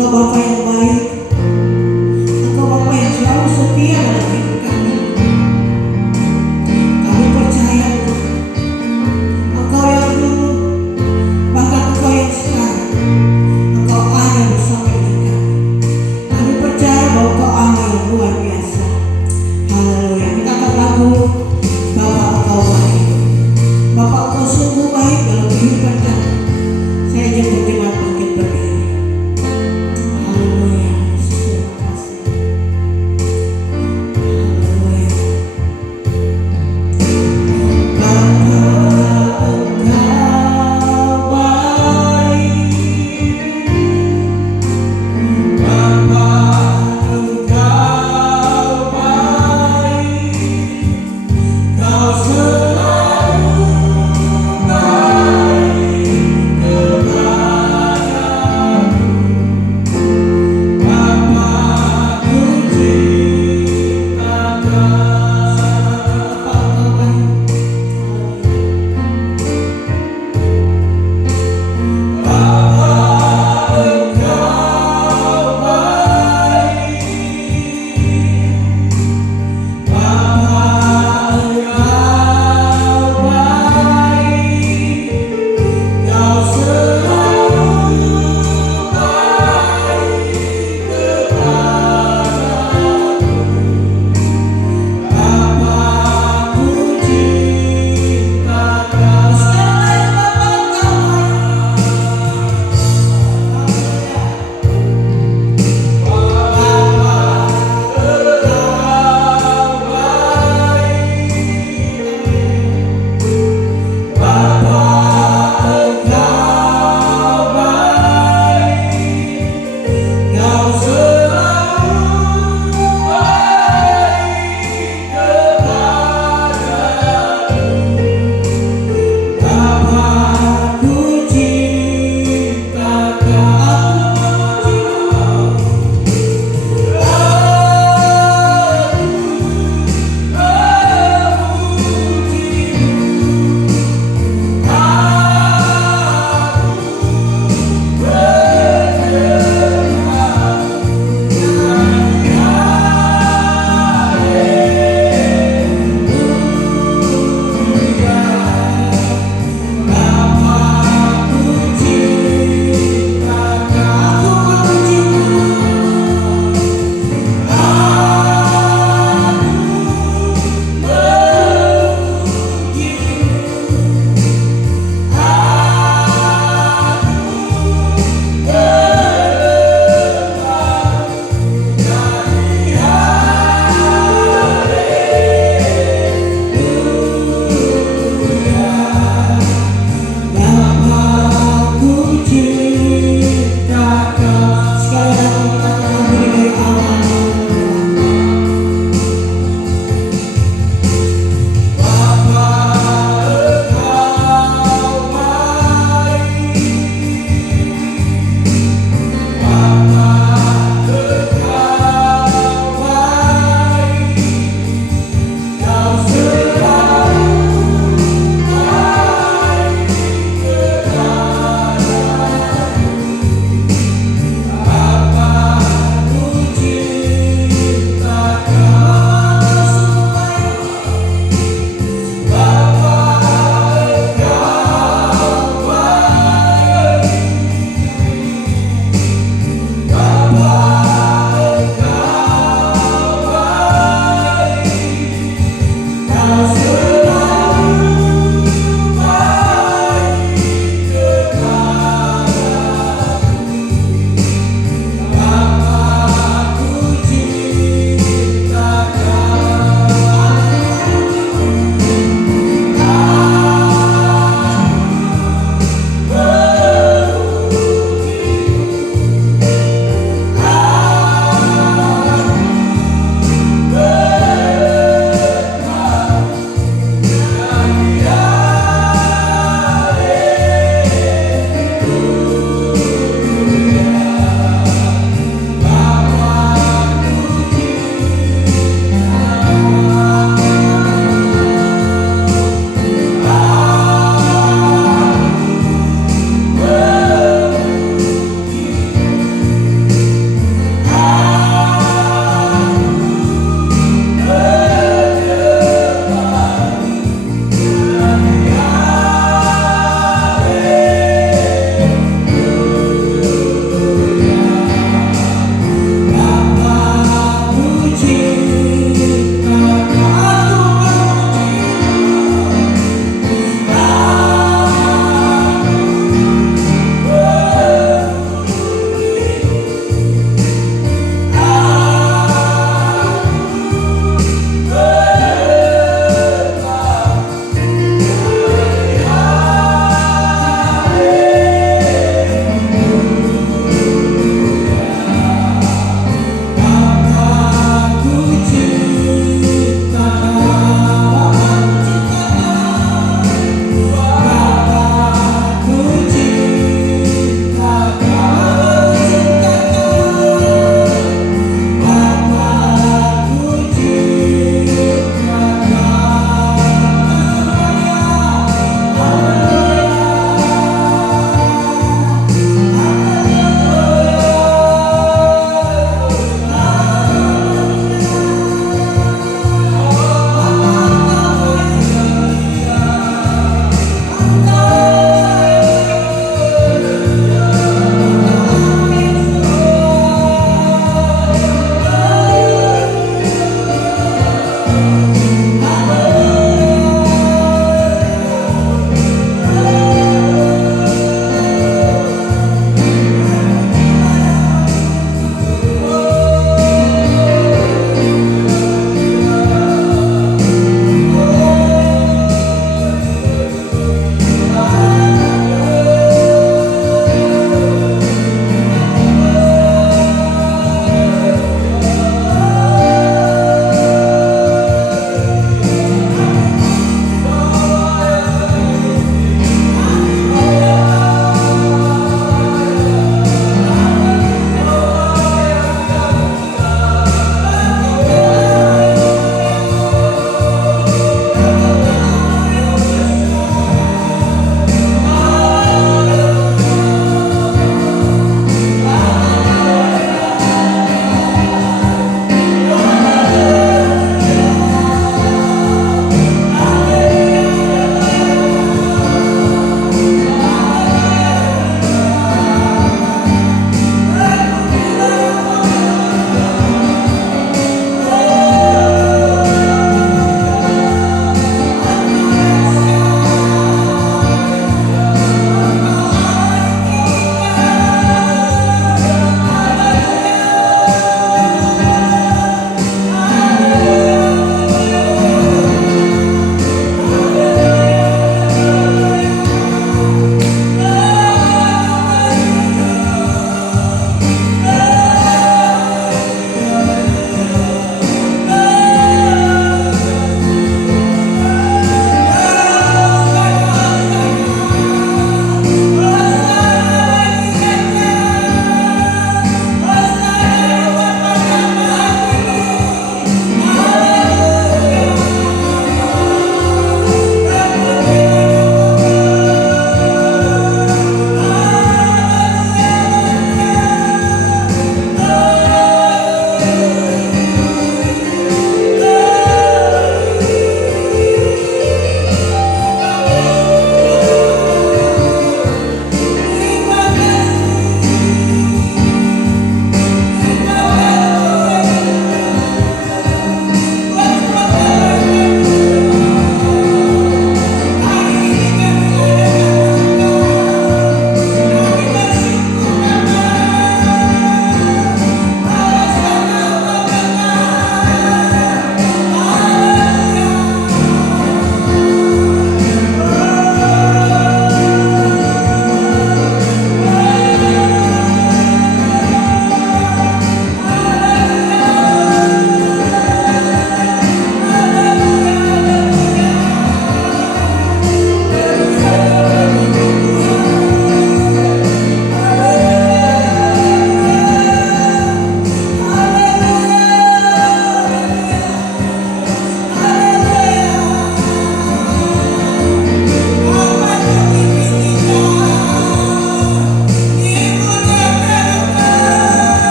Engkau Bapa yang baik, Engkau Bapa yang selalu setia dalam hidup kami. Kami percaya Engkau yang dulu, bahkan Engkau yang sekarang, Engkau ada bersama dengan kami. Kami percaya bahwa Engkau Allah yang luar biasa. Haleluya. Kita akan lagu Bapa Engkau baik. Bapa Engkau sungguh baik dalam kehidupan kami. Saya ingin berjemaat bangkit berdiri. Haleluya. Yesus, terima kasih.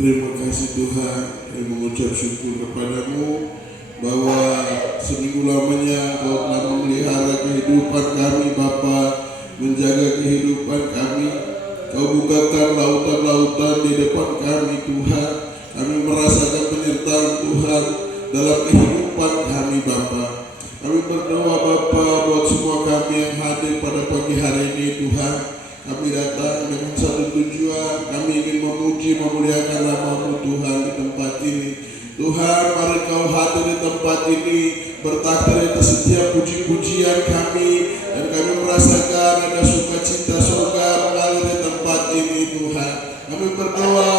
Terima kasih Tuhan, kami mengucap syukur kepadamu bahwa seminggu lamanya Kau telah memelihara kehidupan kami Bapa, menjaga kehidupan kami. Kau bukakan lautan-lautan di depan kami Tuhan. Kami merasakan penyertaan Tuhan dalam kehidupan kami Bapa. Kami berdoa Bapa buat semua kami yang hadir pada pagi hari ini Tuhan. Kami datang dengan satu tujuan, kami ingin memuji memuliakan nama-Mu Tuhan di tempat ini. Tuhan, mari Kau hadir di tempat ini, bertakdir atas setiap puji-pujian kami, dan kami merasakan ada sukacita surga mengalir di tempat ini Tuhan. Kami berdoa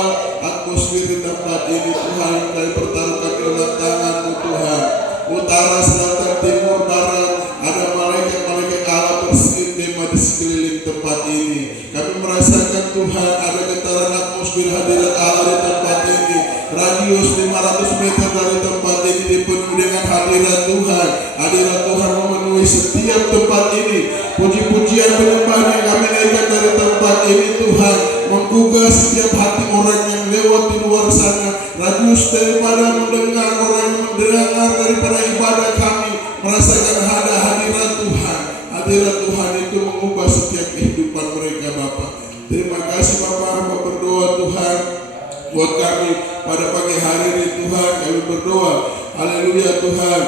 atmosfer di tempat ini Tuhan, kami pertaruhkan di dalam tangan-Mu Tuhan. Utara, selatan, timur, barat, ada malaikat-malaikat Allah berselimut di sekeliling tempat ini. Kami merasakan Tuhan ada getaran atmosfer hadirat Allah di tempat ini. Radius 500 meter dari tempat ini dipenuhi dengan hadirat Tuhan. Hadirat Tuhan memenuhi setiap tempat ini. Puji-pujian penyembahan yang kami naikkan dari tempat ini Tuhan menggugah setiap hati orang yang lewat di luar sana. Radius daripada mendengar, orang yang mendengar daripada ibadah kami merasakan ada hadirat Tuhan. Hadirat Tuhan itu mengubah setiap kehidupan mereka Bapa. Terima kasih Bapa, hamba berdoa Tuhan buat kami pada pagi hari ini Tuhan. Kami berdoa, haleluya Tuhan,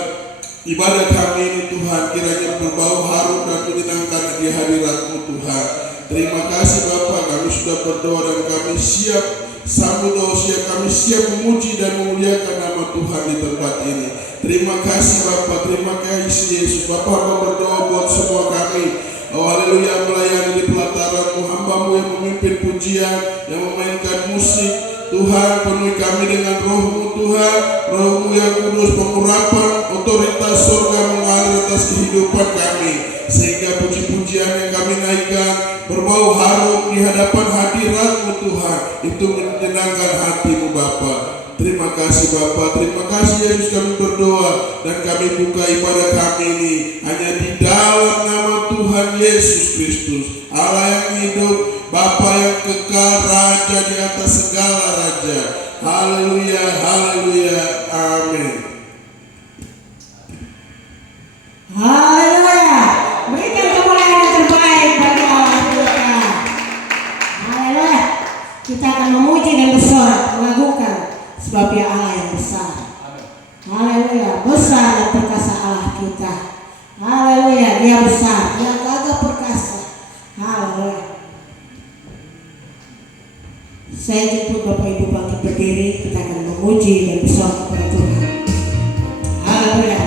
ibadah kami ini Tuhan kiranya berbau harum dan menyenangkan di hadirat-Mu Tuhan. Terima kasih Bapa, kami sudah berdoa dan kami siap sambut doa, kami siap memuji dan memuliakan nama Tuhan di tempat ini. Terima kasih Bapa, terima kasih Yesus. Bapa, hamba berdoa buat semua kami. Oh haleluya, melayani di pelataran-Mu, hamba-Mu yang memimpin pujian, yang memainkan musik. Tuhan, penuhi kami dengan Roh-Mu Tuhan, Roh-Mu yang kudus, pengurapan otoritas surga mengalir atas kehidupan kami, sehingga puji-pujian yang kami naikkan berbau harum di hadapan hadirat-Mu Tuhan, itu menyenangkan hati-Mu Bapa. Terima kasih Bapa, terima kasih Yesus. Kami berdoa dan kami buka ibadah kami ini hanya di dalam nama Tuhan Yesus Kristus, Allah yang hidup, Bapa yang kekal, Raja di atas segala raja. Haleluya, haleluya, amin. Haleluya. Berikan kemuliaan yang terbaik bagi Allah kita. Haleluya. Kita akan memuji dan bersorak, mengagungkan, sebab Dia Allah yang besar. Haleluya. Besar dan perkasa Allah kita. Haleluya. Dia besar, Dia gagah perkasa. Haleluya. Saya jemput Bapak Ibu bangkit berdiri, kita akan memuji dan bersorak kepada Tuhan. Haleluya.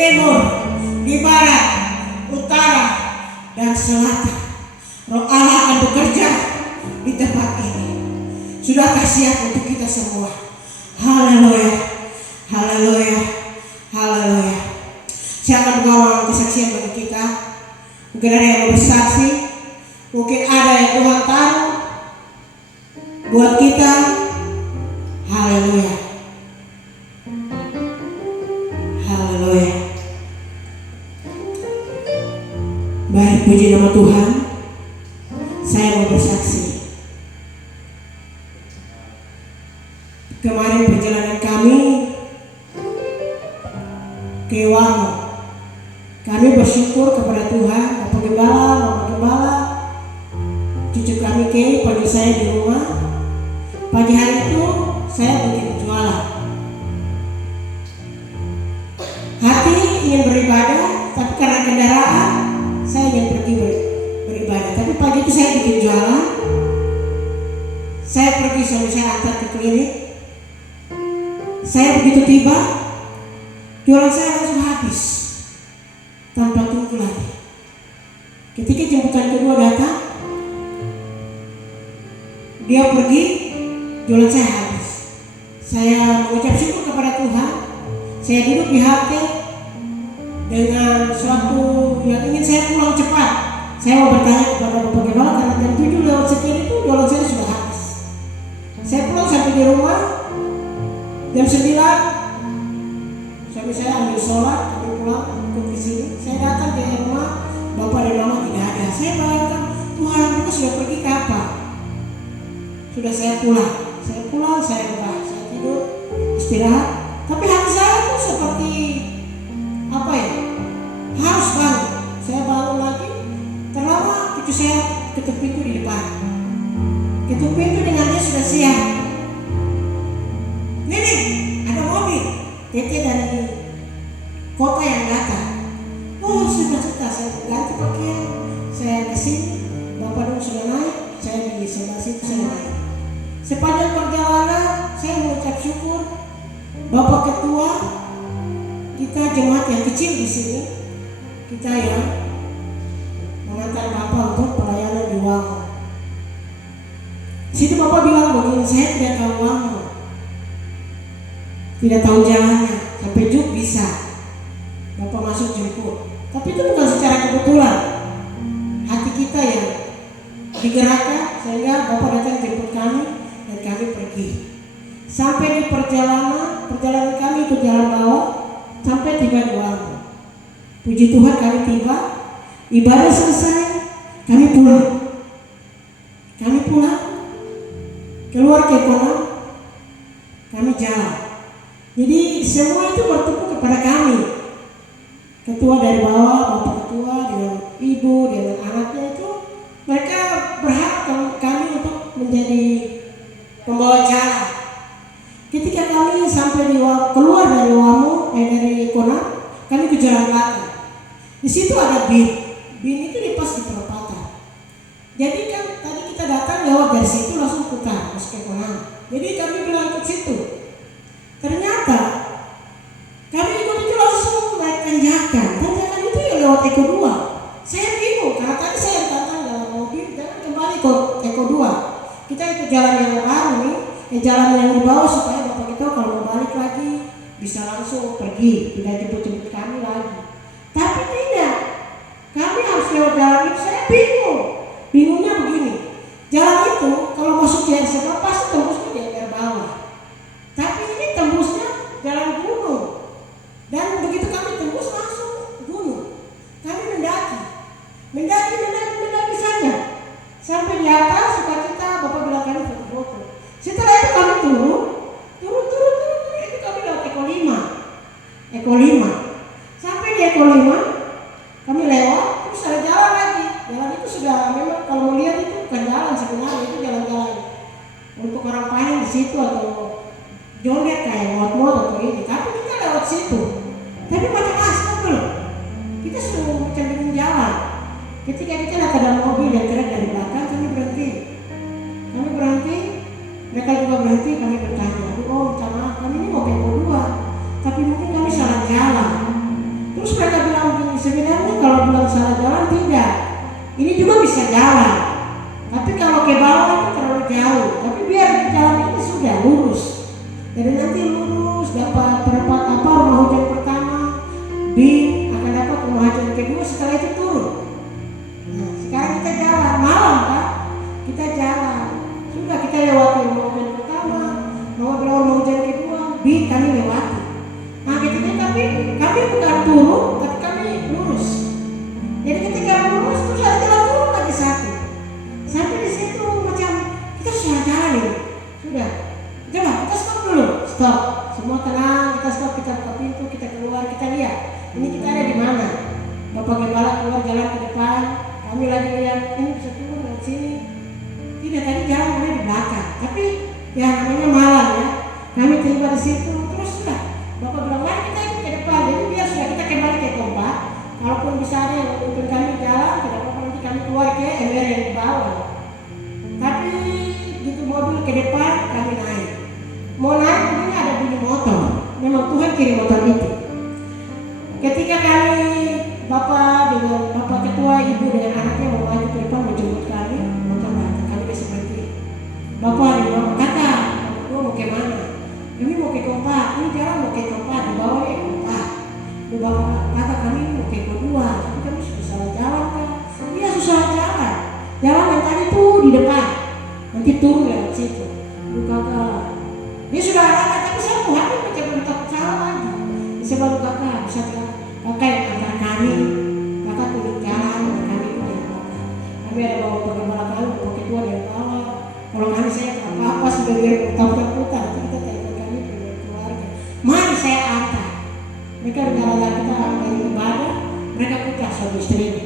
timur, di barat, utara, dan selatan. Roh Allah akan bekerja di tempat ini. Sudahkah siap untuk kita semua? Haleluya, haleluya, haleluya. Saya akan membawa kesaksian bagi kita. Mungkin ada yang bersaksi, mungkin ada yang Tuhan taruh buat kita. Haleluya, haleluya. Baik, puji nama Tuhan. Saya mau bersaksi. Kemarin perjalanan kami ke Wango. Kami bersyukur kepada Tuhan, Bapak Gembala, Mama Gembala, cucu kami Kay panggil saya di rumah. Pagi hari itu saya bikin jualan. Hati ingin beribadah, tapi karena kendaraan saya ingin pergi beribadah. Tapi pagi itu saya bikin jualan. Saya pergi, suami saya antar ke klinik. Saya begitu tiba, jualan saya langsung habis tanpa tunggu lagi. Ketika jemputan kedua datang, dia pergi, jualan saya habis. Saya mengucap syukur kepada Tuhan. Saya duduk di HT dengan suatu yang ingin saya pulang cepat. Saya mau bertanya kepada Bapak Gembala karena jam 7 lewat sekian itu jualan saya sudah habis. Saya pulang sampai di rumah jam 9. Suami saya ambil sholat, ambil pulang ke sini. Saya datang ke rumah, Bapak dan Mama tidak ada. Saya bayangkan, Tuhan, mereka sudah pergi kapan? Sudah saya pulang, saya rebah, saya tidur, istirahat. Tapi hati saya itu seperti apa ya? Harus bangun. Saya bangun lagi, terlama cucu saya ketuk pintu di depan. Ketuk pintu dengan dia sudah siap. Nenek, ada mobil. Tete dari kota yang datang. Oh, sudah saya ganti pakaian. Saya kesini, Bapak dulu sudah naik, saya di sebelah situ saya naik. Sepanjang perjalanan saya mengucap syukur. Bapak Ketua, kita jemaat yang kecil di sini, kita yang mengantar Bapak untuk pelayanan di Wango. Situ Bapak bilang begini, saya tidak tahu Wango, tidak tahu jalannya, sampai Juk bisa. Bapak masuk jemput. Tapi itu bukan secara kebetulan. Hati kita yang digerakkan sehingga Bapak datang jemput kami dan kami pergi. Sampai di perjalanan kami ke jalan bawah sampai tiba di Wango. Puji Tuhan kami tiba, ibadah selesai, kami pulang. Keluar ke kolam, kami jalan. Jadi semua itu bertumpu kepada kami. Ketua dari bawah, Bapak Ketua dengan Ibu dengan anaknya itu, mereka berhak kami untuk menjadi pembawa jalan. Ketika kami sampai keluar dari dari Konam, kami ke jalan belakang. Di situ ada bin. Bin itu di pas di perempatan. Jadi kan tadi kita datang lewat dari situ langsung putar masuk ke Konam. Jadi kami bilang ikut situ. Ternyata kami ikut itu langsung naik tanjakan. Tanjakan itu ya lewat Eko 2. Saya bingung karena tadi saya datang dalam mobil dan kembali ke Eko 2. Kita ikut jalan yang baru nih, jalan yang di bawah supaya Bapak kita kalau mau balik lagi bisa langsung pergi, tidak jemput kami lagi. Tapi tidak, kami harus lewat jalan itu. Saya bingungnya begini. Jalan itu kalau masuk jalan sebelah pasti tembusnya di daerah bawah. Tapi ini tembusnya jalan gunung. Dan begitu kami tembus langsung gunung. Kami mendaki saja. Sampai di atas sukacita Bapak bilang kami foto-foto. Setelah itu kami turun, itu kami lewat Eko 5. Sampai di Eko 5, kami lewat, terus ada jalan lagi. Jalan itu sudah memang kalau mau lihat itu bukan jalan sebenarnya, itu jalan-jalan untuk orang payung di situ atau joget kayak mod atau ini. Tapi kita lewat situ. Tapi macam aspal belum. Kita sudah macam bikin jalan. Ketika kita lihat ada mobil yang keren dari belakang, kami berhenti. Mereka juga berhenti, kami bertanya, oh minta maaf, kami ini mau ke Eko 2, tapi mungkin kami salah jalan. ini juga bisa jalan. Tapi kalau ke bawah itu terlalu jauh. Tapi biar jalan ini sudah lurus. Jadi nanti lurus dapat rumah hujan pertama, akan dapat rumah hujan kedua, setelah itu turun. Nah, sekarang kita jalan malam kan? Kita jalan. Sudah kita lewati rumah hujan pertama, mau rumah hujan kedua, kami lewati. Nah ketika kami bukan turun, tapi kami lurus. Jadi ketika lurus terus ada jalan turun lagi satu. Sampai di situ macam kita sudah jalan ini. Sudah. Coba kita stop dulu. Stop. Semua tenang. Kita stop. Kita buka pintu. Kita keluar. Kita lihat. Ini kita ada di mana? Bapak Gembala keluar jalan ke depan. Kami lagi lihat. Ini bisa turun dari sini. Tidak, tadi jalan kami di belakang. Tapi ya namanya malam ya. Kami tiba di situ. Terus sudah. Bapak bilang mari kita ikut ke depan. Jadi biar sudah kita kembali ke kompak. Kalaupun bisa ada yang mungkin kami jalan, tidak apa-apa nanti kami keluar ke ember yang di bawah. Tapi gitu mobil ke depan kami naik. Mau naik mungkin ada bunyi motor. Memang Tuhan kirim motor itu. Ketika kami Bapak ketua ibu dengan anaknya mau maju ke depan menjemput kami, motor datang. Kami kasih berhenti. Bapak di bawah kata, mau ke mana? Kami mau ke kompak. Ini jalan mau ke kompak. Di bawah ini kompak. Di bawah kata kami mau ke kedua. Tapi kami sudah salah jalan kan? Iya susah jalan. Jalan yang tadi tuh di depan. Nanti turun lewat situ. Kakak. Dia sudah ada tapi saya mau habis mencoba salah lagi. Bisa baru kakak bisa kakak yang antar kami. Kakak turun jalan dan kami itu dari belakang. Kami ada bawa bagaimana kami bawa ketua dari bawah. Kalau kami saya apa sudah biar putar-putar. Nanti kita telepon kami ke keluarga. Mari saya antar. Mereka berjalan kita dari ibadah. Mereka putar suami istri ini.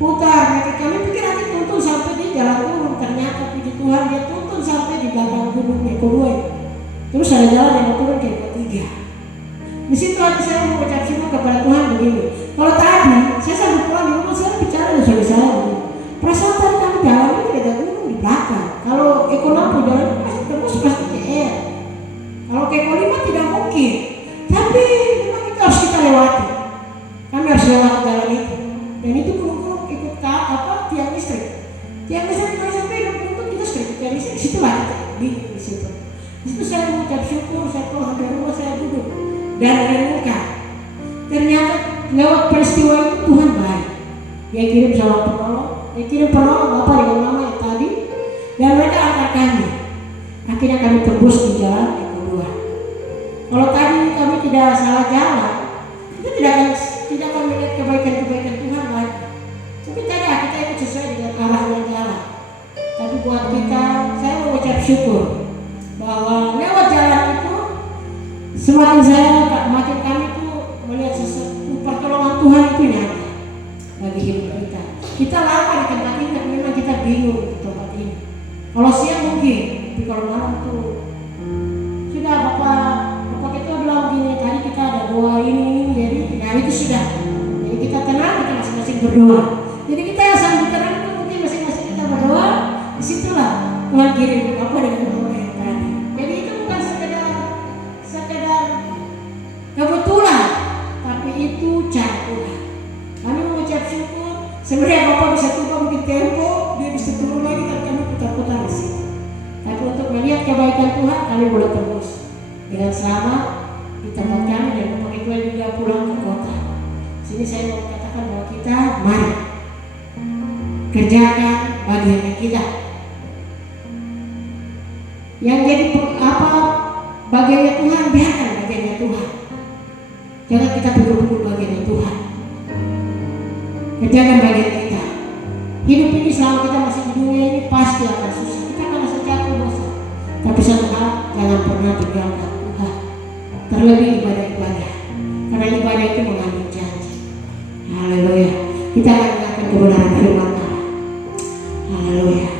Putar. Mereka kami pikir nanti tuntun sampai di jalan turun. Ternyata puji Tuhan dia tuntun sampai di belakang gunung yang kedua. Terus ada jalan yang turun ke ketiga. Di situ hati saya mengucap syukur kepada Tuhan begini. Kalau tadi saya sambil pulang di rumah saya bicara dengan suami saya begini. Perasaan tadi kami jalan ini tidak ada gunung di belakang. Kalau ekonomi jalan pasti terus pasti CR. Kalau ke Kolima tidak mungkin. Tapi memang itu harus kita lewati. Kami harus lewati jalan itu. Dan itu gunung-gunung ikut tiang listrik. Tiang listrik kalau sampai gunung kita sering tiang listrik. Di situ lah kita bingung di situ. Di situ saya mengucap syukur. Saya pulang dari rumah saya duduk dan merenungkan. Ternyata lewat peristiwa itu Tuhan baik. Dia kirim seorang penolong. Dia kirim penolong Bapak dengan mama yang tadi. Dan mereka antar kami. Akhirnya kami tembus di jalan yang kedua. Kalau tadi kami tidak salah jalan, kita tidak akan melihat kebaikan-kebaikan Tuhan lagi. Tapi tidak, kita ikut sesuai dengan arahnya jalan. Tapi buat kita, saya mengucap syukur bahwa lewat jalan itu makin kami itu melihat sesuatu pertolongan Tuhan itu nyata bagi hidup kita. Kita lama di tempat ini, tapi memang kita bingung di tempat ini. Kalau siang mungkin, tapi kalau malam tuh sudah Bapak ketua bilang begini, tadi kita ada doa ini, jadi nah itu sudah. Jadi kita tenang, kita masing-masing berdoa. Jadi kita yang sambil tenang itu mungkin masing-masing kita berdoa. Disitulah Tuhan kirim apa dengan orang yang tadi. Jadi itu bukan sekedar kebetulan, tapi itu cara Tuhan. Kami mengucap syukur. Sebenarnya Bapak bisa tunggu mungkin tempo, dia bisa turun lagi, tapi kami putar-putar di situ. Tapi untuk melihat kebaikan Tuhan, kami boleh tembus dengan selamat di tempat kami dan Bapak Ketua juga pulang ke kota. Sini saya mau katakan bahwa kita mari kerjakan bagiannya kita. Yang jadi bagiannya Tuhan, biarkan bagiannya Tuhan. Jangan kita pukul-pukul bagiannya Tuhan. Kerjakan bagian kita. Hidup ini selama kita masih di dunia ini pasti akan susah. Kita akan rasa jatuh dosa. Tapi satu hal, jangan pernah tinggalkan Tuhan. Terlebih ibadah-ibadah. Karena ibadah itu mengandung janji. Haleluya. Kita akan mengatakan kebenaran firman Allah. Haleluya.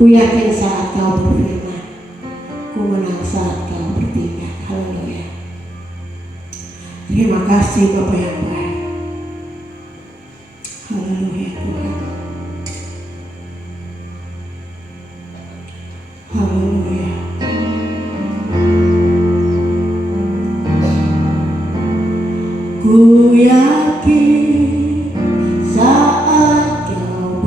Ku yakin saat kau berfirman, ku menang saat kau bertindak. Haleluya. Terima kasih Bapak yang baik. Haleluya Tuhan. Haleluya. Ku yakin saat kau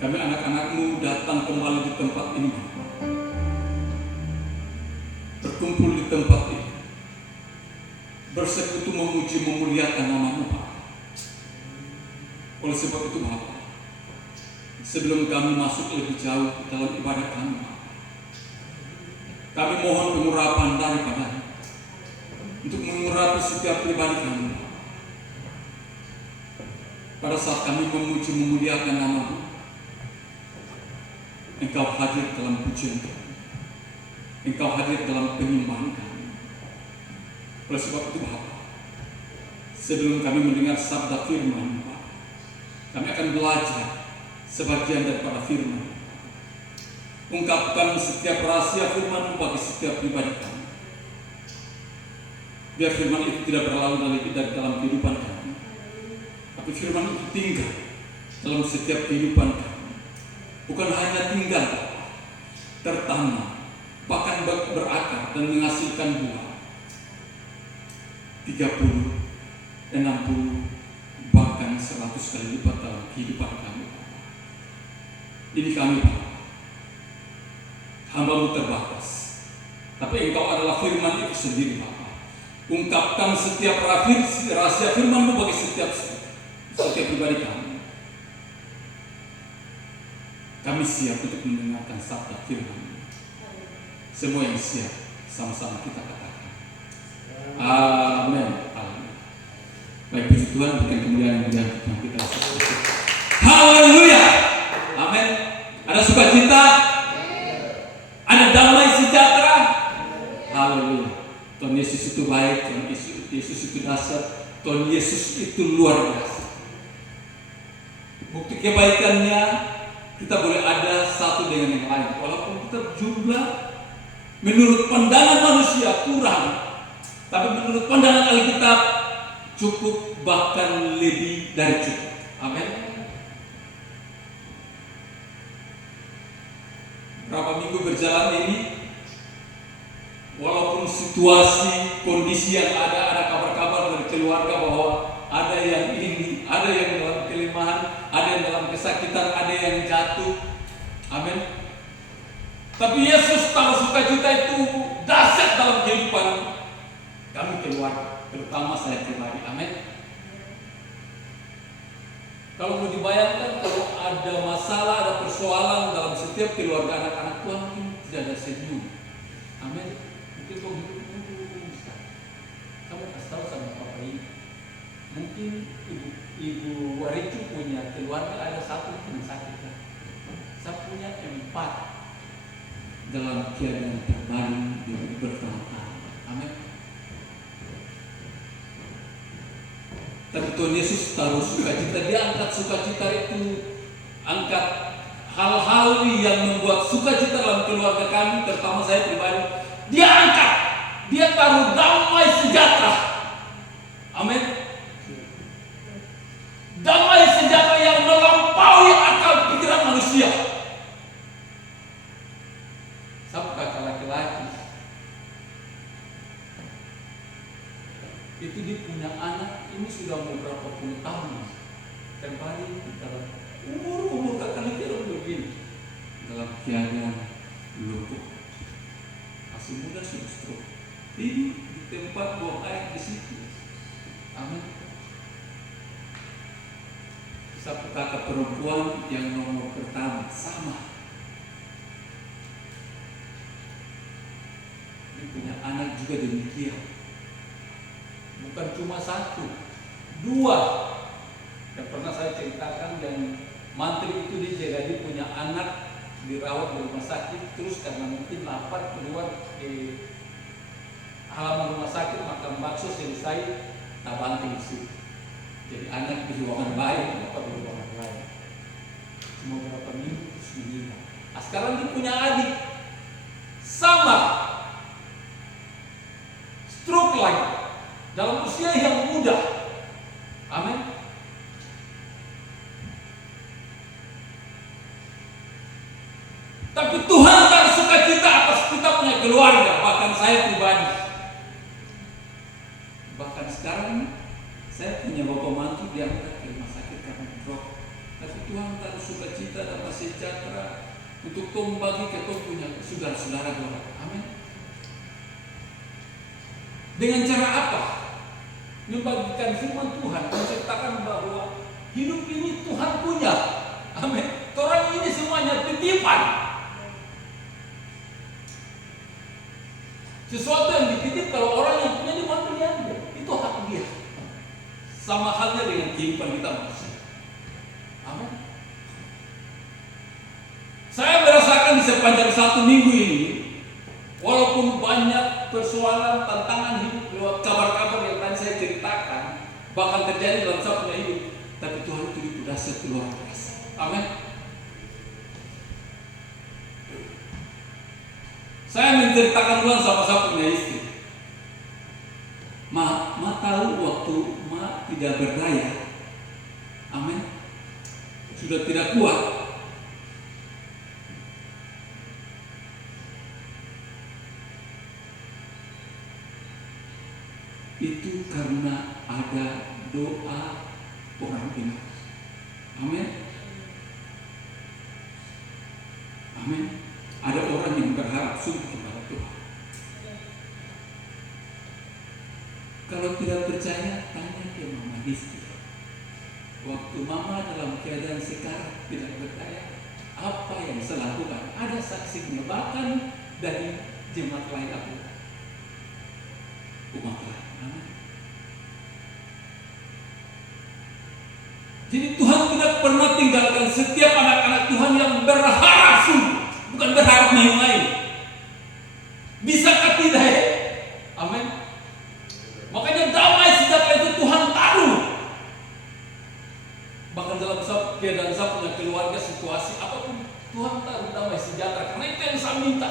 Kami anak-anak-Mu datang kembali di tempat ini, Bapa. Berkumpul di tempat ini, bersekutu memuji memuliakan nama-Mu, Bapa. Oleh sebab itu, Bapa, sebelum kami masuk lebih jauh dalam ibadah kami, Bapa, kami mohon pengurapan daripada-Mu untuk mengurapi setiap pribadi kami, Bapa. Pada saat kami memuji memuliakan nama-Mu, Engkau hadir dalam pujian kami, Engkau hadir dalam penyembahan kami. Oleh sebab itu, Bapa, sebelum kami mendengar sabda firman, Bapa, kami akan belajar sebagian daripada firman. Ungkapkan setiap rahasia firman bagi setiap pribadi kami. Biar firman itu tidak berlalu dari dalam kehidupan kami, tapi firman itu tinggal dalam setiap kehidupan kami. Bukan hanya tinggal, tertanam, bahkan berakar dan menghasilkan buah 30, 60, bahkan 100 kali lipat dalam kehidupan kami. Ini kami, Bapa, hamba-Mu terbatas, tapi Engkau adalah firman itu sendiri, Bapa. Ungkapkan setiap rahasia firman-Mu bagi setiap pribadi kami. Kami siap untuk mendengarkan sabda firman-Mu. Semua yang siap, sama-sama kita katakan amin. Amin. Baik, puji Tuhan, berikan kemuliaan yang Tuhan kita. Haleluya. Amin. Ada sukacita, ada damai sejahtera. Haleluya. Tuhan Yesus itu baik, Tuhan Yesus itu dahsyat, Tuhan Yesus itu luar biasa. Bukti kebaikannya, kita boleh ada satu dengan yang lain, walaupun kita jumlah menurut pandangan manusia kurang, tapi menurut pandangan Alkitab cukup, bahkan lebih dari cukup. Amin. Berapa minggu berjalan ini, walaupun situasi, kondisi yang ada kabar-kabar dari keluarga bahwa ada yang ini, ada yang dalam kelemahan, ada yang dalam kesakitan, ada yang jatuh. Amin. Tapi Yesus tahu sukacita itu dahsyat dalam kehidupan kami keluarga, terutama saya pribadi. Amin. Kalau mau dibayangkan, kalau ada masalah, ada persoalan dalam setiap keluarga anak-anak Tuhan, mungkin tidak ada senyum. Amin. Mungkin kau hidup bisa. Kamu kasih tahu sama Papa ini. Mungkin ibu Waricu punya keluarga ada satu yang sakit, kan? Saya punya 4 dalam keadaan terbaring bertahun-tahun. Amin. Tapi Tuhan Yesus taruh sukacita, Dia angkat sukacita itu, angkat hal-hal yang membuat sukacita dalam keluarga kami, terutama saya pribadi. Dia angkat, Dia taruh damai sejahtera. Amin. Damai sejahtera yang melampaui akal pikiran manusia. Satu kakak laki-laki itu dia punya anak, ini sudah mau berapa puluh tahun, kembali dalam umur kakak laki-laki begini, dalam keadaan lumpuh, masih muda sudah stroke. Ini di tempat buang air di situ. Amin. Satu kakak perempuan yang nomor pertama sama, dia punya anak juga demikian. Bukan cuma 1, 2. Yang pernah saya ceritakan, yang mantri itu dia punya anak dirawat di rumah sakit, terus karena mungkin lapar keluar ke halaman rumah sakit makan bakso selesai, tak banting di situ. Jadi anak di ruangan lain, bapak di ruangan lain. Cuma beberapa minggu terus meninggal. Nah, sekarang dia punya adik sama, stroke lagi dalam usia yang muda. Amin. Tapi Tuhan tak sukacita atas kita punya keluarga, bahkan saya pribadi. Bahkan sekarang saya punya bapak mantu diangkat ke rumah sakit karena drop. Tapi Tuhan taruh sukacita dan sejahtera untuk kau bagi ke kau punya saudara-saudara kau. Amin. Dengan cara apa? Membagikan firman Tuhan, menceritakan bahwa hidup ini Tuhan punya. Amin. Orang ini semuanya titipan. Sesuatu yang dititip, kalau orang yang punya diambil diambil, itu hak dia. Sama halnya dengan kehidupan kita manusia. Amin. Saya merasakan di sepanjang 1 minggu ini, walaupun banyak persoalan, tantangan hidup lewat kabar-kabar yang tadi saya ceritakan, bahkan terjadi dalam saya punya hidup, tapi Tuhan itu dahsyat luar biasa. Amin. Saya menceritakan Tuhan sama saya punya istri. Ma tahu waktu Ma tidak berdaya. Amin. Sudah tidak kuat. Itu karena ada doa orang benar. Amin. Amin. Ada orang yang berharap sungguh kepada Tuhan. Kalau tidak percaya, tanya ke Mama istri. Waktu Mama dalam keadaan sekarang tidak berdaya, apa yang saya lakukan? Ada saksinya, bahkan dari jemaat lain aku, umat lain. Amin. Jadi Tuhan tidak pernah tinggalkan setiap anak-anak Tuhan yang berharap sungguh, bukan berharap main-main. Bisakah tidak ya? Amin. Makanya damai sejahtera itu Tuhan taruh. Bahkan dalam keadaan saya punya keluarga, situasi apapun, Tuhan taruh damai sejahtera. Karena itu yang saya minta.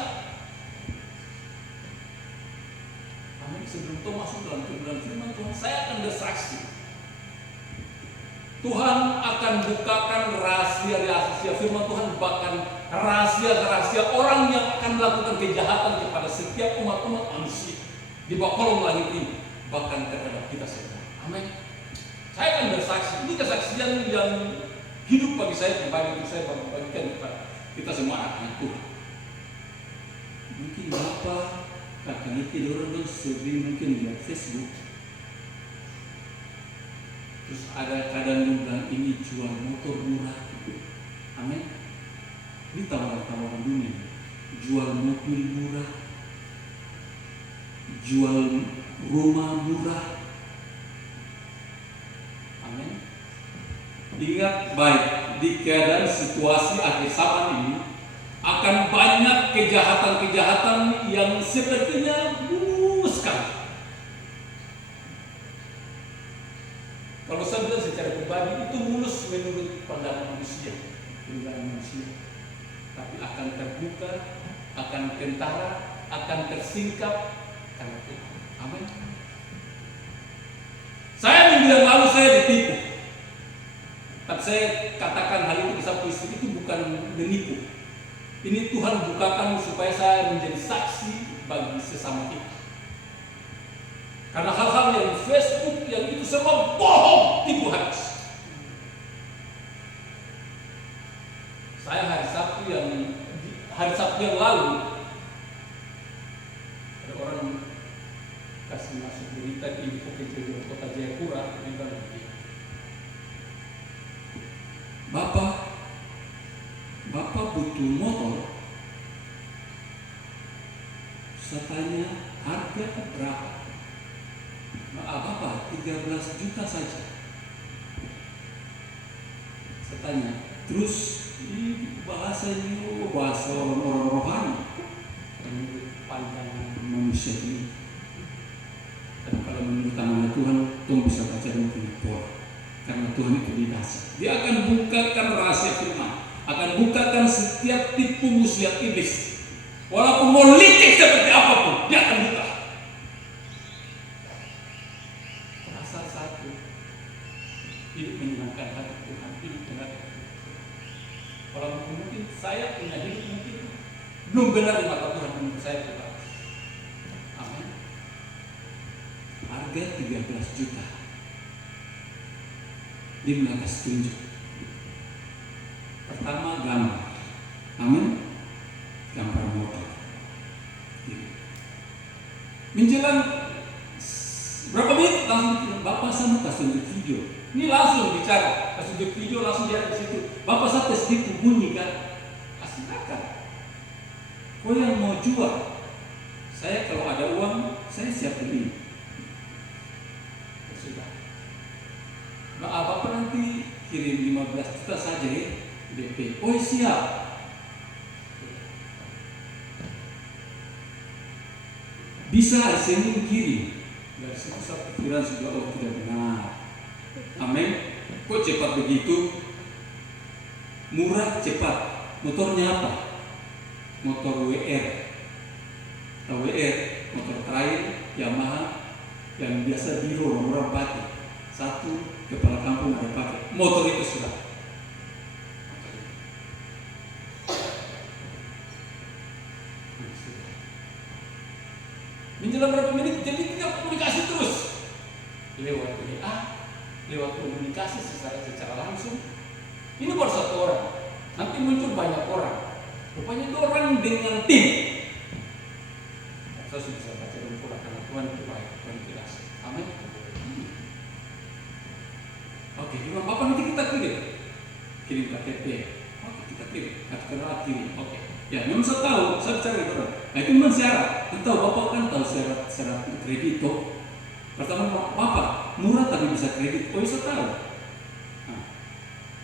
Amin. Sebelum itu masuk dalam kebenaran firman Tuhan, saya akan bersaksi. Tuhan akan bukakan rahasia-rahasia firman Tuhan, bahkan rahasia-rahasia orang yang akan melakukan kejahatan kepada setiap umat-umat manusia di bawah kolong langit ini, bahkan terhadap kita semua. Amin. Saya akan bersaksi. Ini kesaksian yang hidup bagi saya pribadi, saya bagikan kepada kita semua anak Tuhan. Mungkin Bapak, kakaknya tidur sering mungkin lihat Facebook. Terus ada kadang yang bilang ini jual motor murah. Amin. Ini tawaran-tawaran dunia. Jual mobil murah, jual rumah murah. Amin. Ingat baik, di keadaan situasi akhir zaman ini akan banyak kejahatan-kejahatan yang sepertinya mulus sekali. Kalau saya bilang secara pribadi itu mulus menurut pandangan manusia, tapi akan terbuka, akan kentara, akan tersingkap karena Tuhan. Amin. Saya minggu yang lalu saya ditipu, tapi saya katakan hal itu ke satu istri, itu bukan menipu. Ini Tuhan bukakan supaya saya menjadi saksi bagi sesama kita. Karena hal-hal yang Facebook yang itu semua bohong, tipu habis. Saya hari Sabtu yang lalu ada orang kasih masuk berita di kota Jayapura, dia bilang begini, Bapak butuh motor. Saya tanya harga berapa? Bapak 13 juta saja. Saya tanya, terus ini bahasa orang-orang rohani, pandangan manusia ini. Dan kalau menurut tangan Tuhan, Tuhan bisa baca dan punya pola. Karena Tuhan itu didasar. Dia akan bukakan rahasia firman, akan bukakan setiap tipu muslihat iblis. Walaupun mau licik seperti apapun, dia akan buka. Asal satu, hidup menyenangkan hati Tuhan, hidup benar. Kalau mungkin saya punya hidup mungkin belum benar di mata Tuhan menurut saya Tuhan. Amin. Harga 13 juta. Dia mengatas tunjuk. pertama gambar. Amin. Gambar motor. Menjelang berapa menit langsung Bapak saya mau kasih tunjuk video. Ini langsung bicara, kasih tunjuk video langsung dia di situ. Bapak saya tes gitu bunyi kan, kasih makan. Kau yang mau jual, saya kalau ada uang saya siap beli. Ya sudah. Bapak nanti kirim 15 juta saja ya DP. Oh siap. Bisa hari Senin kirim. Dari situ saya pikiran sudah tidak benar. Amin. Kok cepat begitu? Murah cepat. Motornya apa? Motor WR. Tahu WR? Motor trail Yamaha yang biasa biro orang pakai. Satu kepala kampung ada pakai. Motor itu sudah. Menjelang berapa menit, jadi kita komunikasi terus lewat WA, lewat komunikasi secara langsung. Ini baru satu orang, nanti muncul banyak orang. Rupanya itu orang dengan tim. Saya sudah bisa baca dan pulang karena Tuhan itu baik, Tuhan jelas. Amin. Oke, gimana Bapak nanti kita kirim KTP. Oke, kita kirim, kartu kirim. Oke. Ya, memang saya tahu, saya cari orang. Nah itu memang syarat. Kita tahu Bapak kan tahu syarat kredit toh. Pertama Bapak murah tapi bisa kredit. Oh saya tahu. Nah,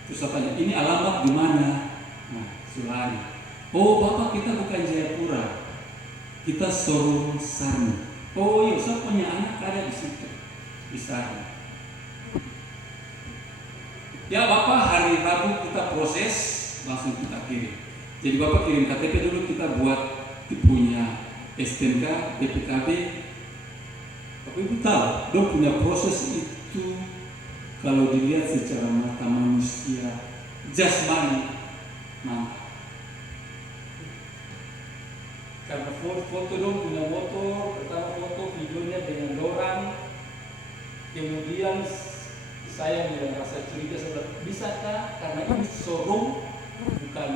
terus saya tanya, ini alamat di mana? Nah, Sulari. Oh Bapak kita bukan Jayapura, kita showroom Sarmi. Oh iya, saya punya anak ada di situ, di Sarmi. Ya Bapak hari Rabu kita proses, langsung kita kirim. Jadi Bapak kirim KTP dulu, kita buat punya STNK, PPKB. Tapi Ibu tahu, dong punya proses itu kalau dilihat secara mata manusia, jasmani, mantap. Karena foto dong punya motor, pertama foto videonya dengan orang, kemudian saya mulai rasa curiga sebelah, bisakah karena ini showroom bukan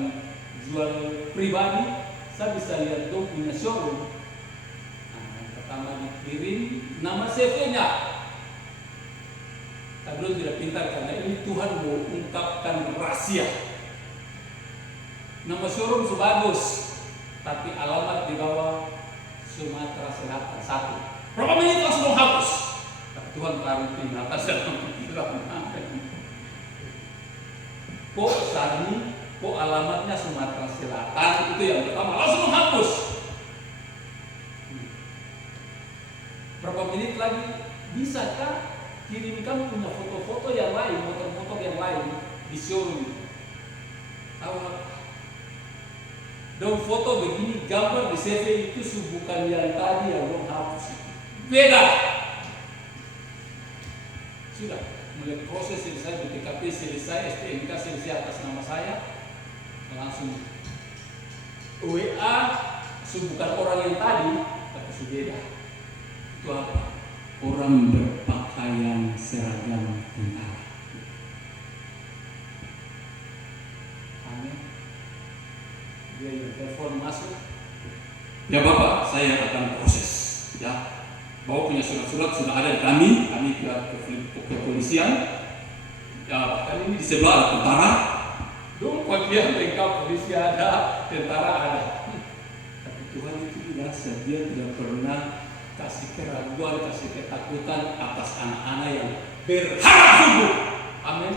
jual pribadi, saya bisa lihat dong punya showroom. Nah, yang pertama dikirim nama CV-nya. Saya belum tidak pintar karena ini Tuhan mau ungkapkan rahasia. Nama showroom sebagus, tapi alamat di bawah Sumatera Selatan 1. Berapa menit langsung hapus. Tapi Tuhan taruh di atas dalam pikiran. Kok Sarmi? Kok alamatnya Sumatera Selatan? Itu yang pertama, langsung menghapus. Berapa menit lagi, bisakah kirim kamu punya foto-foto yang lain, motor-motor yang lain di showroom? Tahu apa? Dan foto begini, gambar di CV itu bukan yang tadi yang belum hapus. Beda. Sudah, mulai proses selesai, BPKB selesai, STNK selesai atas nama saya. Langsung WA, bukan orang yang tadi, tapi beda. Itu apa? Orang berpakaian seragam tentara. Amin. Dia yang telepon masuk. Ya Bapak, saya akan proses. Ya, Bapak punya surat-surat sudah ada di kami pihak kepolisian. Ya, bahkan ini di sebelah ada tentara. Dulu bagian lengkap, polisi ada, tentara ada. Tapi Tuhan itu biasa, dia tidak pernah kasih keraguan, kasih ketakutan atas anak-anak yang berharap sungguh. Amin.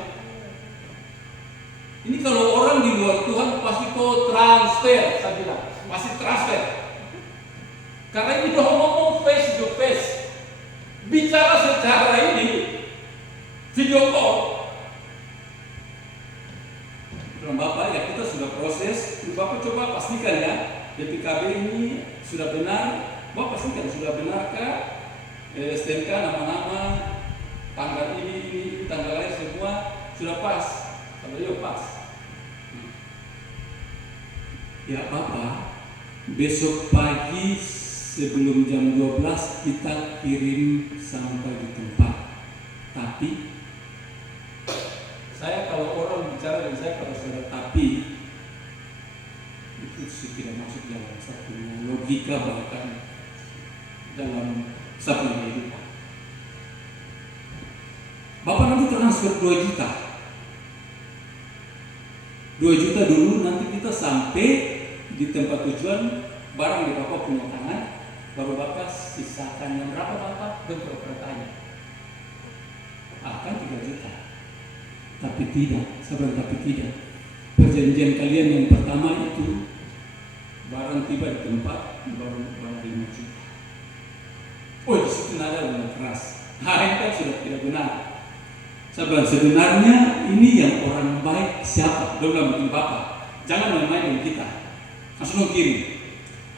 Ini kalau orang di luar Tuhan pasti kau transfer, saya bilang, pasti transfer. Karena ini udah ngomong face to face, bicara secara ini, video call. Kalau Bapak ya kita sudah proses, Bapak coba pastikan ya, BPKB ini sudah benar, Bapak pastikan sudah benarkah, STNK nama-nama, tanggal ini, tanggal lain semua sudah pas. Kalau iya pas. Ya Bapak, besok pagi sebelum jam 12 kita kirim sampai di tempat. Tapi saya kalau orang bicara dengan saya kalau sudah tapi dalam satunya logika bahkan dalam satu kehidupan. Bapak nanti transfer 2 juta. 2 juta dulu, nanti kita sampai di tempat tujuan, barang di Bapak punya tangan, baru Bapak sisakan yang berapa Bapak? Bentuk bertanya. Akan 3 juta. Tapi tidak, sabar, tapi tidak. Perjanjian kalian yang pertama itu barang tiba di tempat baru 5 juta. Oh, di situ nada benar keras. Nah, ini kan sudah tidak benar. Sabar, sebenarnya ini yang orang baik siapa? Dia bilang begini, Bapak, jangan main-main dengan kita. Langsung kirim.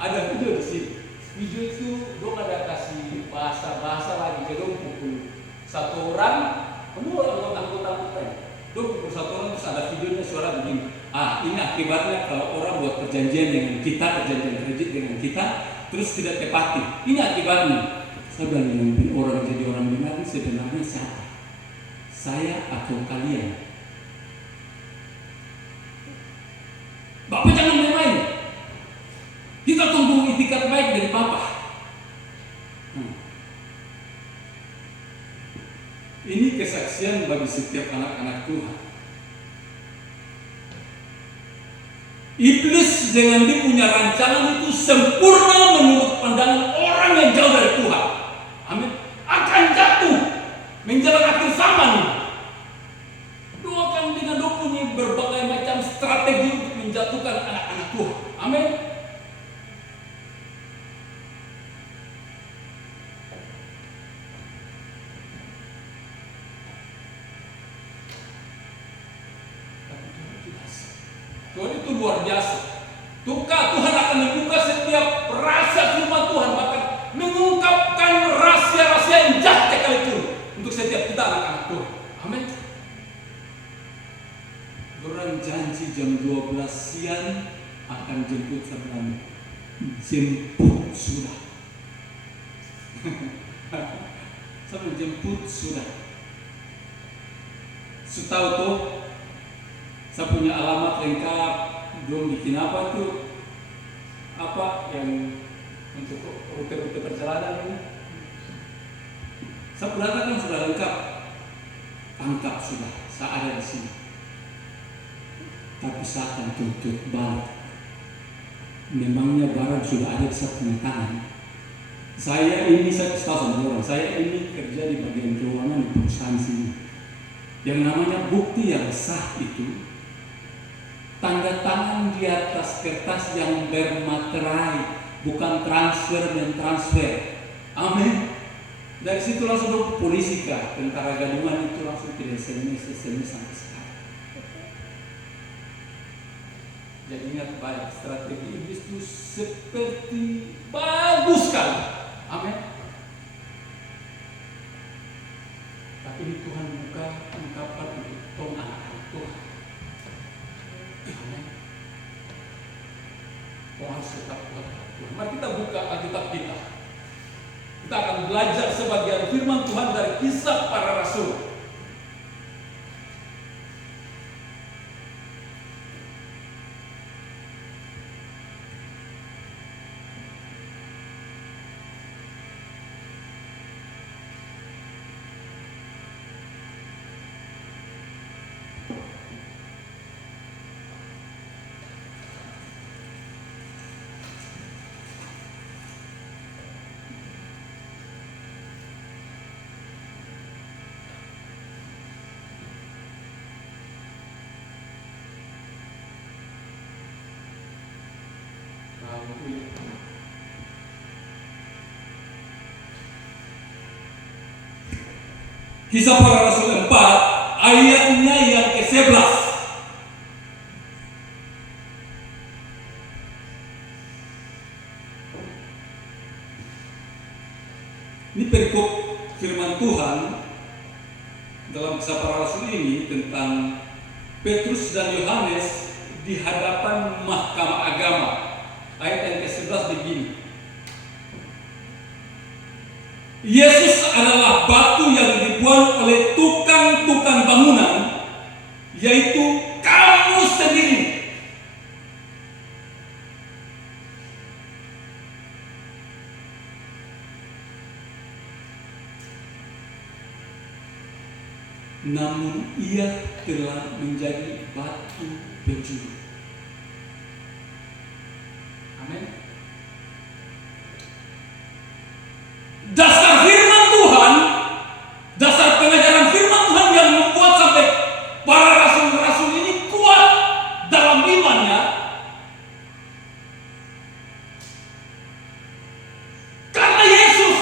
Ada video di sini. Video itu dong ada kasih bahasa lagi. Jadi dong pukul satu orang, menurut anggota lain. Dong pukul satu orang terus ada videonya suara begini. Ini akibatnya kalau orang buat perjanjian dengan kita, perjanjian kredit dengan kita, terus tidak tepati. Ini akibatnya. Saya bilang yang orang jadi orang benar ini sebenarnya siapa? Saya atau kalian? Bapak jangan main-main. Kita tunggu itikat baik dari Bapak. Ini kesaksian bagi setiap anak-anak Tuhan. Iblis dengan dia punya rancangan itu sempurna menurut pandangan orang yang jauh dari Tuhan. Amin. Akan jatuh menjelang akhir zaman. Doakan dengan doa punya berbagai macam strategi untuk menjatuhkan anak-anak Tuhan. Amin. Tuhan itu luar biasa. Tuhan akan membuka setiap rahasia firman Tuhan, bahkan mengungkapkan rahasia-rahasia yang jahat sekalipun untuk setiap kita anak-anak Tuhan. Amin. Orang janji jam 12 siang akan jemput sebenarnya. Jemput sudah. Sampai jemput sudah. Setahu tuh, saya punya alamat lengkap, belum bikin apa tuh, apa yang untuk rute-rute perjalanan ini. Saya kan sudah lengkap, tangkap sudah, saya ada di sini. Tapi saya akan tuntut balik. Memangnya barang sudah ada di saya punya tangan. Saya tahu sama orang, saya ini kerja di bagian keuangan di perusahaan sini. Yang namanya bukti yang sah itu tanda tangan di atas kertas yang bermaterai, bukan transfer dan transfer. Amin. Dari situ langsung ke polisi kah, tentara gadungan itu langsung tidak SMS sampai sekarang. Jadi ingat baik, strategi iblis itu seperti bagus sekali. Amin. Tapi ini Tuhan buka ungkapan untuk tong anak-anak Tuhan. Orang tetap kuat. Mari kita buka Alkitab kita. Kita akan belajar sebagian firman Tuhan dari Kisah Para Rasul. Kisah Para Rasul 4 ayatnya yang ke-11. Ini perikop firman Tuhan dalam Kisah Para Rasul ini tentang Petrus dan Yohanes di hadapan mahkamah agama. Ayat yang ke-11 begini. Yesus adalah batu yang dibuang oleh tukang-tukang bangunan, yaitu kamu sendiri. namun ia telah menjadi batu penjuru. Amin. Dasar firman Tuhan, dasar pengajaran firman Tuhan yang membuat sampai para rasul-rasul ini kuat dalam imannya, karena Yesus.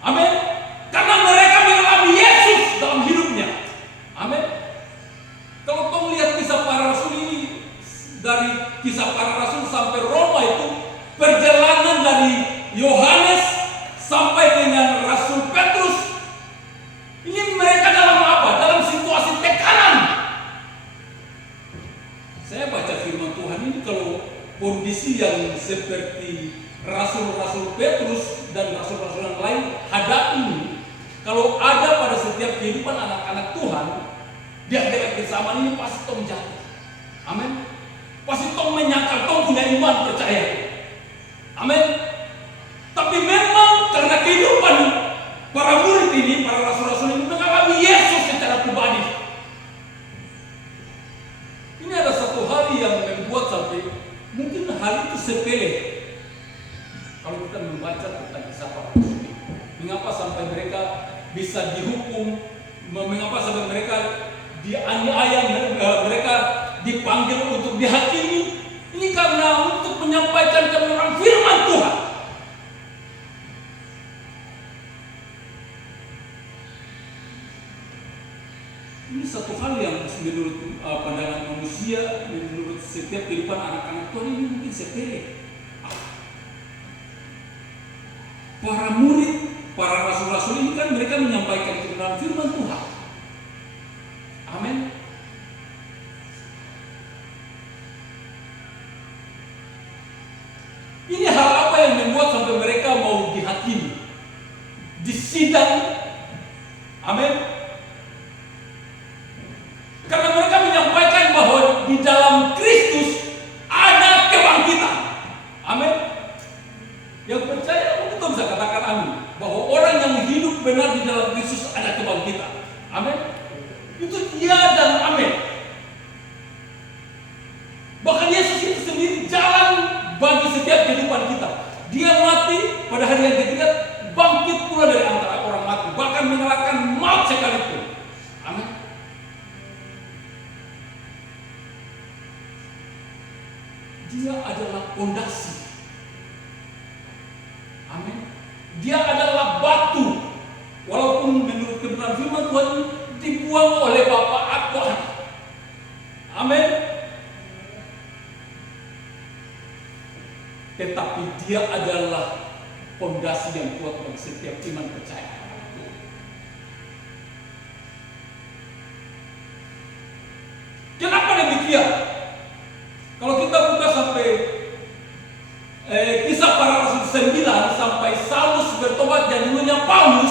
Amin. Karena mereka mengalami Yesus dalam hidupnya. Amin. Kalau kau melihat kisah para rasul ini, dari kisah para rasul sampai Roma itu perjalanan dari Yohanes sampai dengan Rasul Petrus. Ini mereka dalam apa? Dalam situasi tekanan. Saya baca firman Tuhan ini, kalau kondisi yang seperti Rasul-Rasul Petrus dan Rasul-Rasul yang lain hadapi ini, kalau ada pada setiap kehidupan anak-anak Tuhan, di akhir zaman ini pasti tong jatuh. Amin. Pasti tong menyangkal tong punya iman, percaya. Amin. Tapi memang karena kehidupan para murid ini, para rasul-rasul ini mengalami Yesus secara pribadi. Ini ada satu hal yang membuat sampai mungkin hal itu sepele kalau kita membaca tentang kisah para rasul ini. Mengapa sampai mereka bisa dihukum? Mengapa sampai mereka dianiaya, mereka dipanggil untuk dihakimi? Ini karena untuk menyampaikan kebenaran firman Tuhan. Ini satu hal yang menurut pandangan manusia, menurut setiap kehidupan anak-anak Tuhan ini mungkin sepele. Para murid, para rasul-rasul ini kan mereka menyampaikan kebenaran firman Tuhan. Amin. Ini hal apa yang membuat sampai mereka mau dihakimi, disidang? Amin. Karena mereka menyampaikan bahwa di dalam Kristus ada kebangkitan. Amin. Yang percaya mungkin bisa katakan amin, bahwa orang yang hidup benar di dalam Kristus ada kebangkitan. Amin. Itu iya dan amin. Bahkan Yesus itu sendiri jalan bagi setiap kehidupan kita. Dia mati pada hari yang ketiga, bangkit pula dari antara orang mati, bahkan mengalahkan maut sekalipun. Amin. Dia adalah pondasi. Amin. Dia adalah batu. Walaupun menurut kebenaran firman Tuhan dibuang oleh Bapa Tuhan. Amin. Tetapi dia adalah pondasi yang kuat bagi setiap iman percaya. Kenapa demikian? Kalau kita buka sampai kisah para rasul 9 sampai Saulus bertobat yang dulunya Paulus,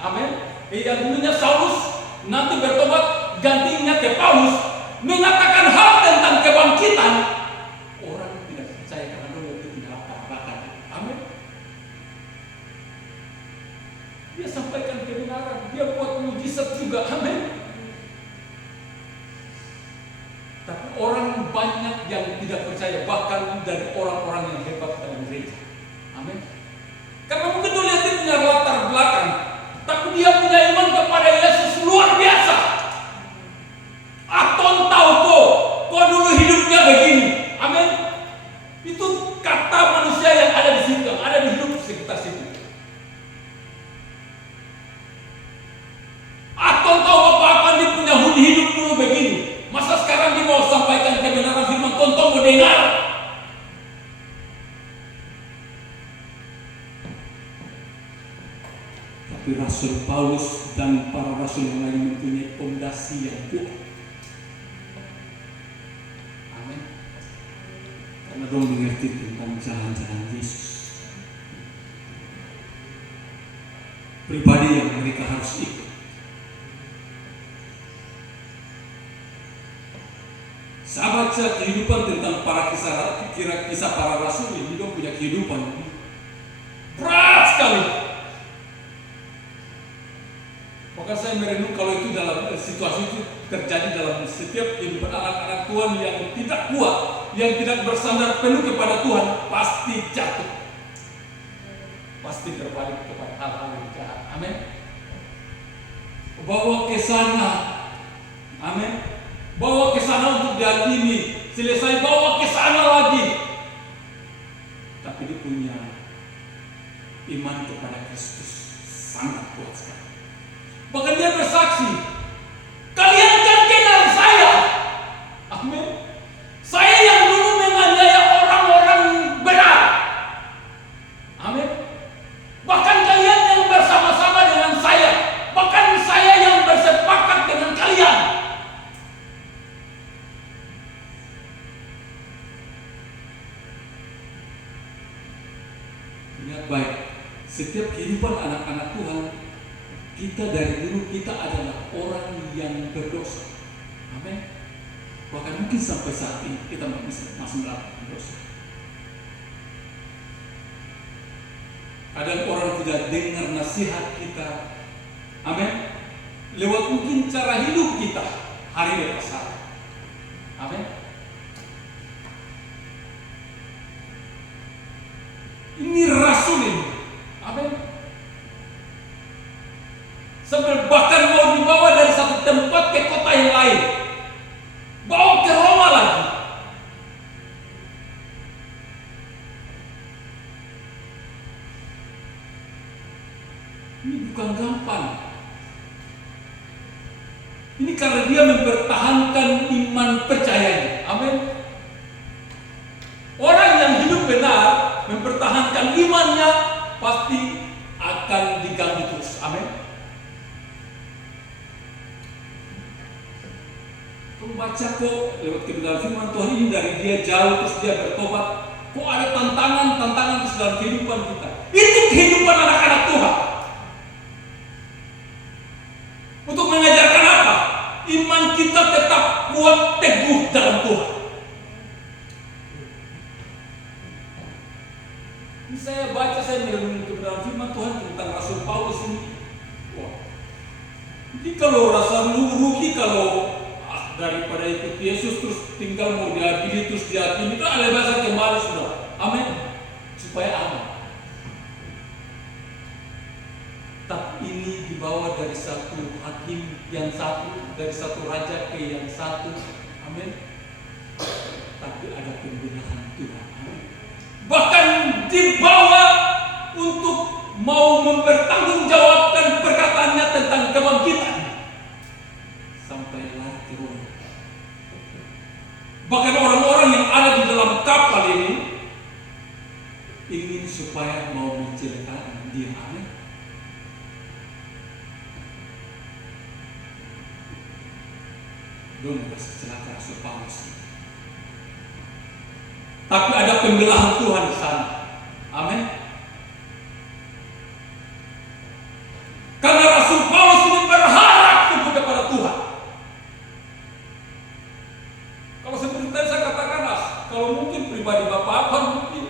amin. Yang dulunya Saulus nanti bertobat gantinya ke Paulus, mengatakan hal tentang kebangkitan. Orang tidak percaya karena dia tidak apa-apa. Amin. Dia sampaikan kebenaran, dia buat mujizat juga, amin. Tapi orang banyak yang tidak percaya, bahkan dari orang-orang yang hebat dalam gereja. Amin. Karena mungkin dia punya latar belakang, tapi dia punya iman kepada Yesus luar biasa. Aton tahu kok dulu hidupnya begini. Amin. Itu kata manusia yang ada di situ, yang ada di hidup sekitar situ. Aton tahu apa dia punya hidup dulu begini. Masa sekarang dia mau sampaikan kebenaran firman Tuhan, mau dengar? Tapi Rasul Paulus dan para rasul yang lain mempunyai fondasi yang kuat. Amin. Karena mereka mengerti tentang jalan-jalan Yesus. Pribadi yang mereka harus ikut. Saya baca kehidupan tentang para kisah para rasul ini, dia punya kehidupan berat sekali. Maka Maka saya merenung kalau itu dalam situasi itu terjadi dalam setiap kehidupan anak-anak Tuhan yang tidak kuat, yang tidak bersandar penuh kepada Tuhan, pasti jatuh, pasti berbalik kepada hal-hal yang jahat. Amin. Bawa ke sana, amin. Bawa ke sana untuk dihakimi, selesai bawa ke sana lagi. Tapi dia punya iman kepada Kristus sangat kuat sekali. Bahkan dia bersaksi, kalian kan kenal saya. Amin. Saya yang dulu menganiaya orang-orang benar. Amin. Bahkan kalian yang bersama-sama dengan saya. Bahkan saya yang bersepakat dengan kalian. Ingat baik, setiap kehidupan anak-anak Tuhan, kita dari dulu kita adalah orang yang berdosa. Amin. Bahkan mungkin sampai saat ini kita masih melakukan dosa. Kadang orang tidak dengar nasihat kita. Amin. Lewat mungkin cara hidup kita hari lepas hari. Amin. Ini rasul ini. Amin. Sampai bahkan mau dibawa dari satu tempat ke kota yang lain, bawa ke Roma lagi. Ini bukan gampang. Ini karena dia mempertahankan iman percayanya. Amin. Orang yang hidup benar mempertahankan imannya pasti akan diganggu terus. Amin. Baca kok lewat kebenaran firman Tuhan ini dari dia jauh terus dia bertobat. Kok ada tantangan terus dalam kehidupan kita. Itu kehidupan anak-anak Tuhan. Untuk mengajarkan apa? Iman kita tetap kuat teguh dalam Tuhan. Ini saya baca, saya merenung kebenaran firman Tuhan tentang Rasul Paulus ini. Wah. Jadi kalau rasa rugi kalau daripada ikut Yesus terus tinggal mau diadili terus dihakimi, itu ada bahasa kembali sudah. Amin. Supaya aman. Tapi ini dibawa dari satu hakim yang satu, dari satu raja ke yang satu. Amin. Tapi ada pembenahan Tuhan. Amin. Bahkan dibawa untuk mau mempertanggungjawabkan perkataannya tentang kebangkitan. Sampai lari ke Roma. Bahkan orang-orang yang ada di dalam kapal ini ingin supaya mau menceritakan dia. Amin. Belum berhasil celaka Rasul Paulus. Tapi ada pembelahan Tuhan di sana. Amin. Karena Rasul Paulus ini berharap teguh kepada Tuhan. Kalau seperti tadi saya katakan, kalau mungkin pribadi Bapak akan mungkin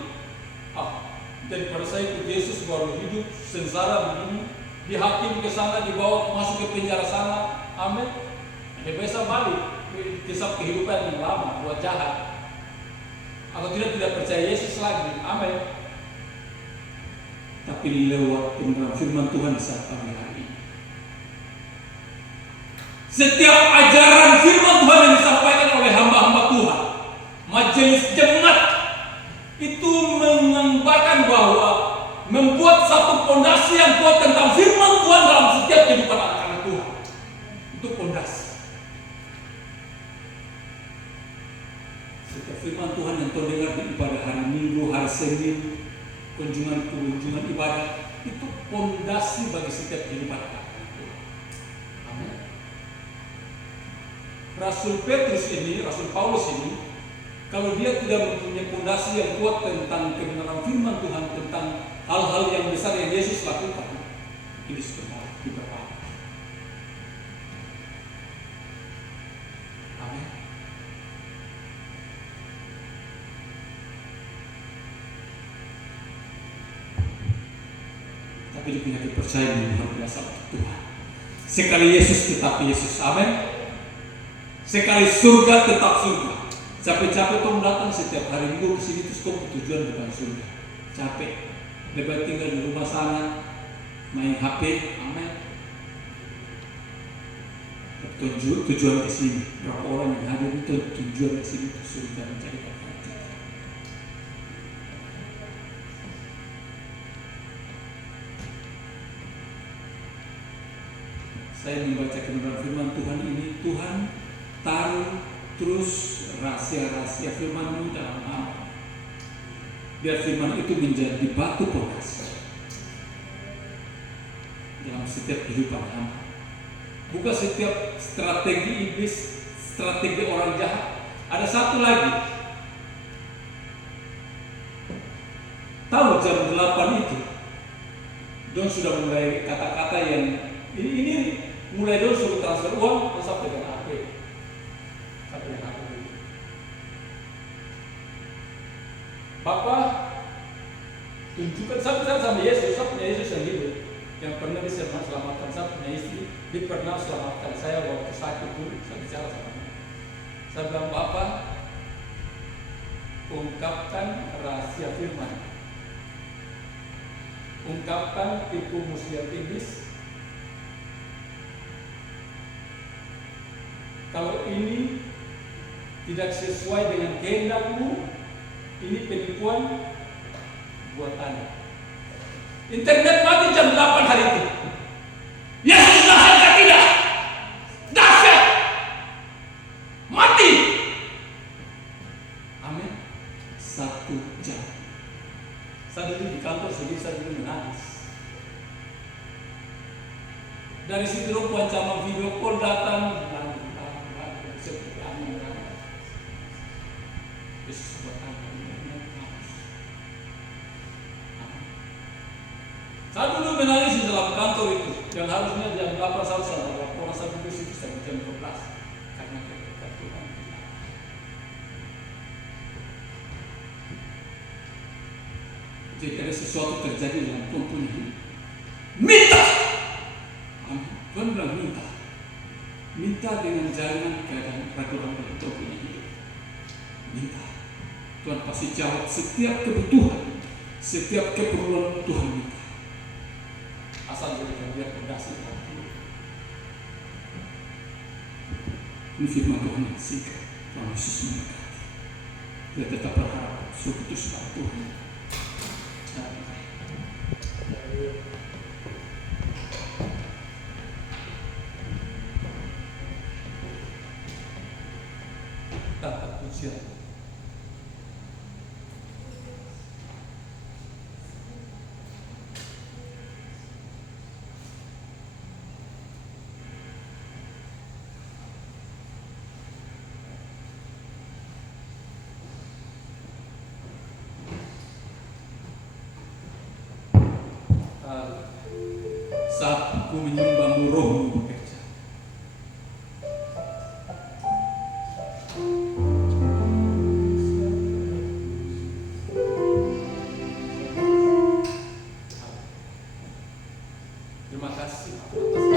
daripada saya ikut Yesus baru hidup sengsara begini, dihakim ke sana, dibawa masuk ke penjara sana. Amin. Dia bisa balik kisah kehidupan yang lama, buat jahat, atau tidak percaya Yesus lagi. Amin. Tapi lewat kebenaran firman Tuhan di saat kami hari ini, setiap ajaran firman Tuhan yang disampaikan oleh hamba-hamba Tuhan, majelis jemaat itu menggambarkan bahwa membuat satu pondasi yang kuat tentang firman Tuhan dalam setiap kehidupan anak-anak Tuhan. Itu pondasi. Setiap firman Tuhan yang kau dengar di ibadah hari Minggu, hari Senin, kunjungan ibadah, itu pondasi bagi setiap kehidupan anak-anak Tuhan. Amin. Rasul Petrus ini, Rasul Paulus ini, kalau dia tidak mempunyai pondasi yang kuat tentang kebenaran firman Tuhan, tentang hal-hal yang besar yang Yesus lakukan, ini sudah diberkati. Amin. Tapi dia punya kepercayaan yang luar biasa untuk Tuhan. Sekali Yesus tetap Yesus, amin. Sekali surga tetap surga. Capek-capek kamu datang setiap hari Minggu ke sini terus kamu tujuan bukan surga. Capek. Lebih tinggal di rumah sana, main HP, amin. Tujuan ke sini. Berapa orang yang hadir itu tujuan ke sini ke surga mencari berkat. Saya membaca kebenaran firman Tuhan ini, Tuhan taruh terus rahasia-rahasia firman-Mu dalam amal. Biar firman itu menjadi batu pondasi dalam setiap kehidupan hamba. Bukan setiap strategi iblis, strategi orang jahat. Ada satu lagi. Tahu jam 8 itu, Don sudah mulai kata-kata yang ini mulai Don suruh transfer uang, sampai dengan HP. Sampai dengan HP. Bapak tunjukkan sama Yesus, saya punya Yesus yang hidup, yang pernah bisa selamatkan saya punya istri, dia pernah selamatkan saya waktu sakit dulu. Saya bicara sama dia. Saya bilang, Bapak, ungkapkan rahasia firman, ungkapkan tipu muslihat iblis. Kalau ini tidak sesuai dengan kehendak-Mu, ini penipuan buatannya. Internet mati jam 8 hari itu. Yesus harga tidak. Dahsyat. Mati. Amin. 1 jam. Saya duduk di kantor sedih, saya dulu menangis. Dari situ rupa ancaman video call datang. Yesus buat apa? Saya dulu menangis di dalam kantor itu, yang harusnya jam 8 saya laporan saya duduk situ sampai jam 12 karena keberkatan Tuhan. Jika ada sesuatu terjadi dalam Tuhan punya hidup, minta. Tuhan bilang minta. Minta dengan jangan keadaan ragu-ragu dalam Tuhan punya hidup. Minta. Tuhan pasti jawab setiap kebutuhan, setiap keperluan Tuhan minta. Asal jadikan dia fondasi hati. Ini firman Tuhan yang singkat. Tuhan Yesus memberkati. Kita tetap berharap suku itu sebab Tuhan. Tanpa pujian. Saat aku menyembahmu, rohmu bekerja. Terima kasih atas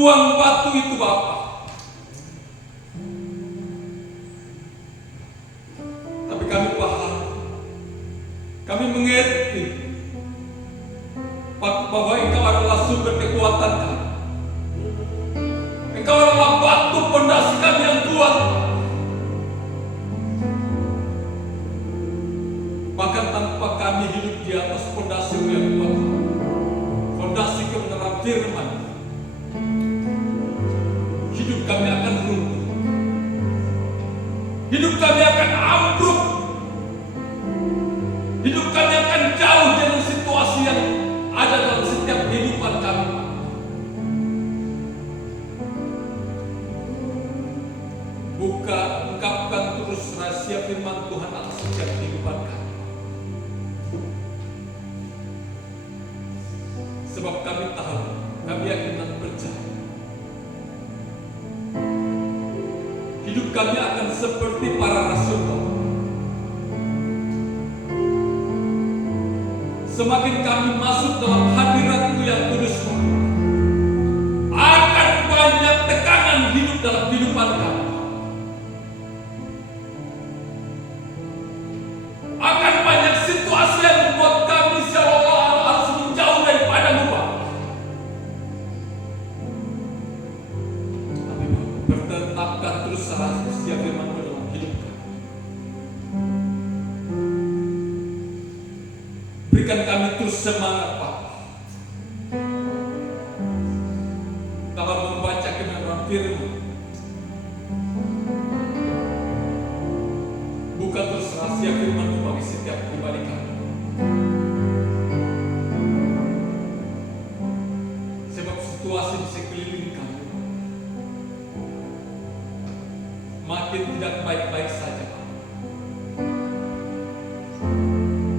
membuang batu itu Bapa. Tapi kami paham, kami mengerti bahwa Engkau adalah sumber kekuatan kami. Engkau adalah batu pondasi kami yang kuat. Bahkan tanpa kami hidup di atas pondasi yang kuat, pondasi kebenaran firman, hidup kami akan runtuh. Hidup kami akan ambruk. Hidup kami akan jauh dari situasi yang ada dalam setiap kehidupan kami. Buka, ungkapkan terus rahasia firman Tuhan atas setiap kehidupan kami. Sebab kami tahu, kami yakin dan percaya, hidup kami akan seperti para rasul. Semakin kami masuk dalam hadirat-Mu yang kudus, akan banyak tekanan hidup dalam kehidupan kami. Akan banyak situasi yang membuat kami seolah-olah harus menjauh daripada-Mu, Bapa. Tapi bertetapkan terus rahasia firman-Mu dalam hidup kami. Berikan kami terus semangat, Bapa, dalam membaca kebenaran firman. Buka terus rahasia firman-Mu bagi setiap pribadi kami. Sebab situasi di sekeliling kami makin tidak baik-baik saja, Pak.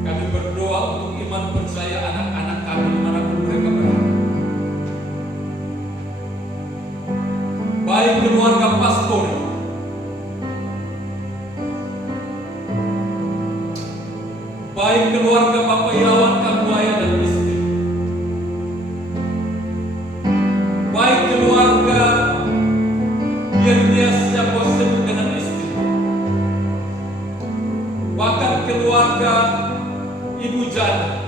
Kami berdoa untuk iman percaya anak-anak kami dimanapun mereka berada. Baik keluarga pastor, baik keluarga Bapak Irawan Kambuaya dan istri, baik keluarga Yernias yang sebut dengan istri, bahkan keluarga Ibu Jana,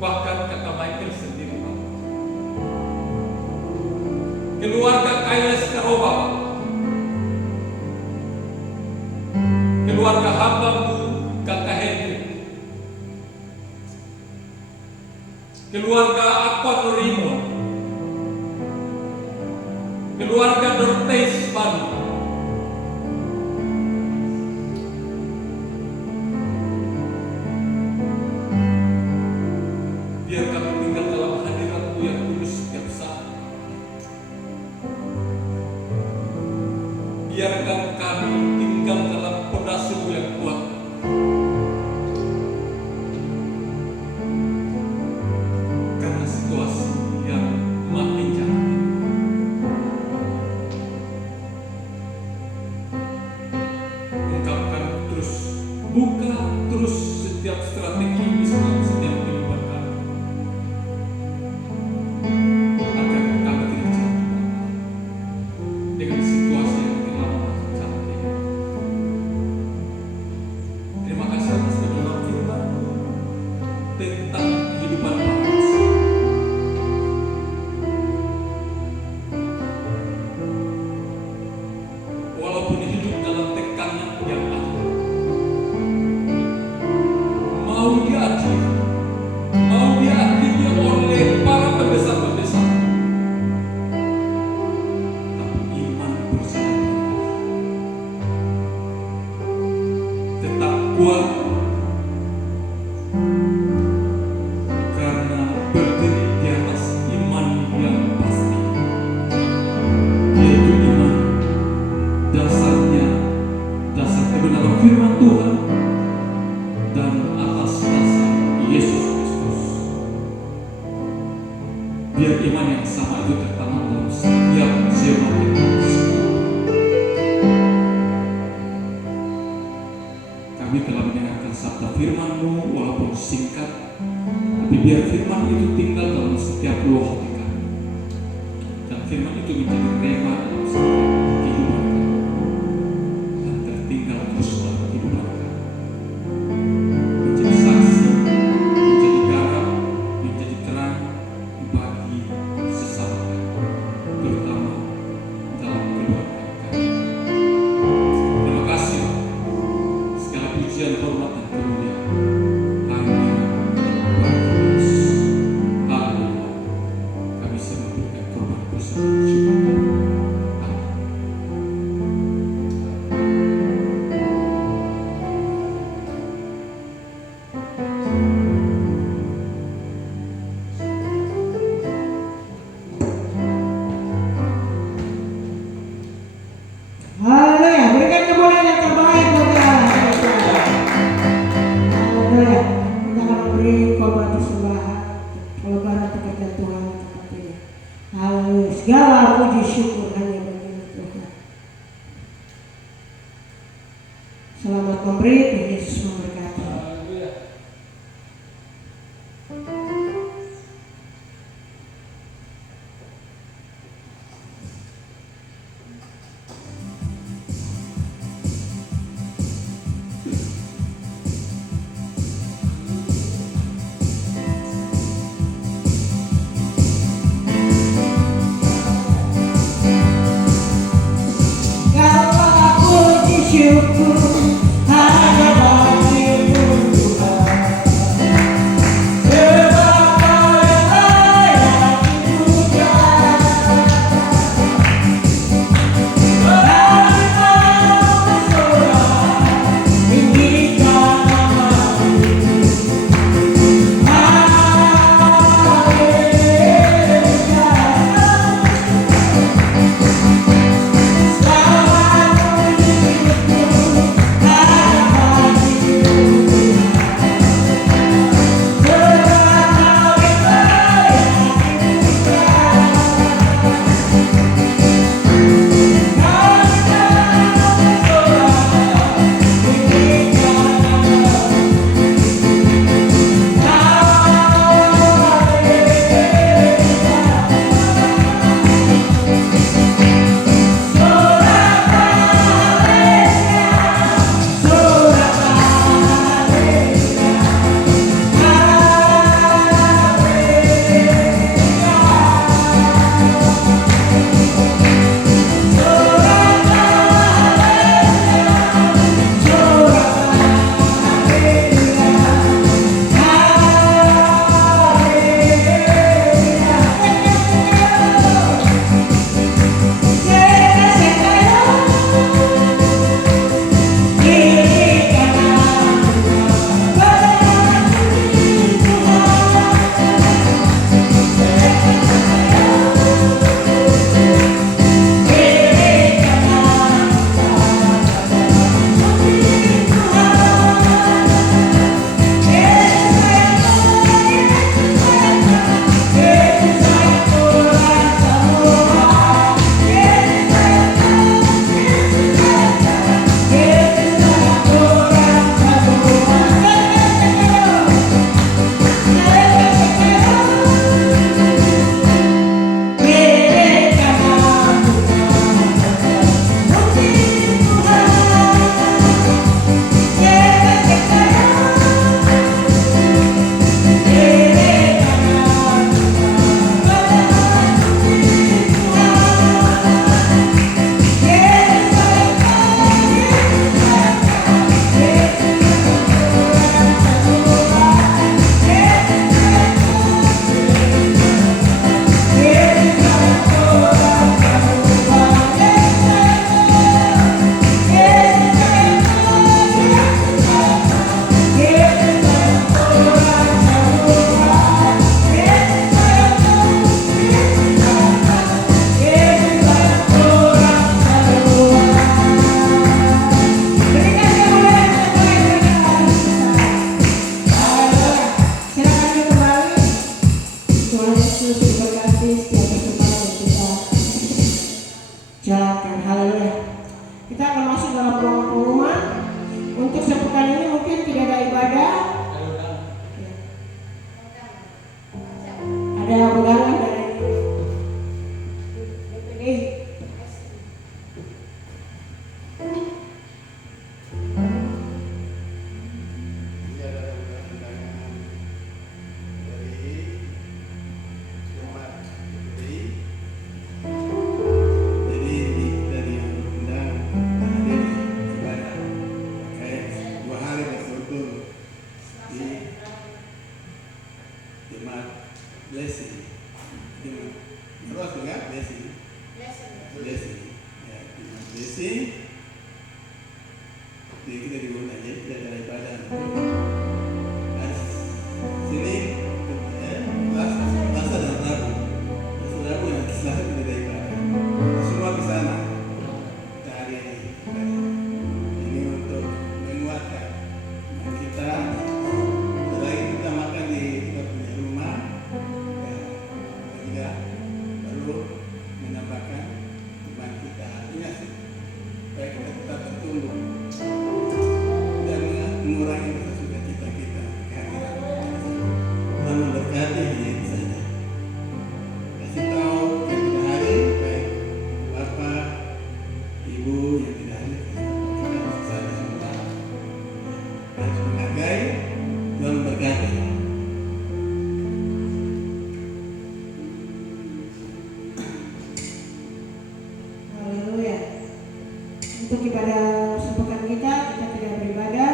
bahkan kakak Michael sendiri, Pak. Keluarga Kailes Karoba, Pak. Keluarga hamba-Mu kakak Henry, keluarga Aqua Norimo, keluarga Dortes Banu, biar kami tinggal dalam hadirat-Mu yang kudus setiap saat. Biarkan kami tinggal dalam pondasi-Mu yang kuat. Karena situasi yang makin jahat, ungkapkan terus, buka terus setiap strategi Islam, setiap kehidupan kami, agar kami tidak jatuh dengan situasi yang telah macam ini. Terima kasih atas kebenaran firman-Mu tentang kehidupan manusia. Walaupun hidup dalam tekanan yang ada, mau diadili oleh para pembesar-pembesar, tapi iman bersama tetap kuat, karena berdiri di atas iman yang pasti, yaitu iman dasarnya dasar kebenaran firman Tuhan dan atas dasar Yesus Kristus. Biar iman yang sama itu tertanam dalam setiap jiwa kita. Kami telah mendengarkan sabda firman firman-Mu walaupun singkat, tapi biar firman itu tinggal dalam setiap lubuk hati kami, dan firman itu menjadi rema dalam setiap kehidupan kami, dan tertinggal terus dalam kehidupan kami, menjadi saksi, menjadi garam, menjadi terang bagi sesama kami, terutama dalam keluarga kami. Terima kasih, segala pujian, hormat, dan kemuliaan hanya bagi Yesus. Haleluya. Kami sedang memberikan korban bersama syukur. Amin. Haleluya, berikan kemuliaan yang terbaik buat Allah. Haleluya, kita akan memberi korban persembahan pelebaran pekerjaan Tuhan di tempat ini. Haleluya, segala puji syukur hanya bagi Tuhan. Selamat memberi, Tuhan Yesus memberkati. Haleluya. Ada undangan dari DPD. Ini adalah undangan dari Jemaat PPI. Jadi kita diundang hadir ibadah terkait 2 hari berturut-turut di Jemaat Blessing. Terus juga Blessing. Blessing. Ya, Jemaat Blessing. Jadi kita diundang, jadi kita ada ibadah. Sini Selasa dan Rabu. Selasa Rabu yang Selasa kita ada ibadah. Semua ke sana. Kita hari ini ibadah. Ini untuk menguatkan kita. Selain kita makan di kita punya rumah, ya, kita perlu menambahkan iman kita. Artinya sih, supaya kita tetap bertumbuh dan mengurangi rasa sukacita kita kehadiran Tuhan memberkati hanya itu saja. Kasih tahu yang tidak hadir, baik Bapak, Ibu yang tidak hadir, kita harus saling semua harus menghargai. Tuhan memberkati. Haleluya. Untuk ibadah sepekan kita tidak beribadah,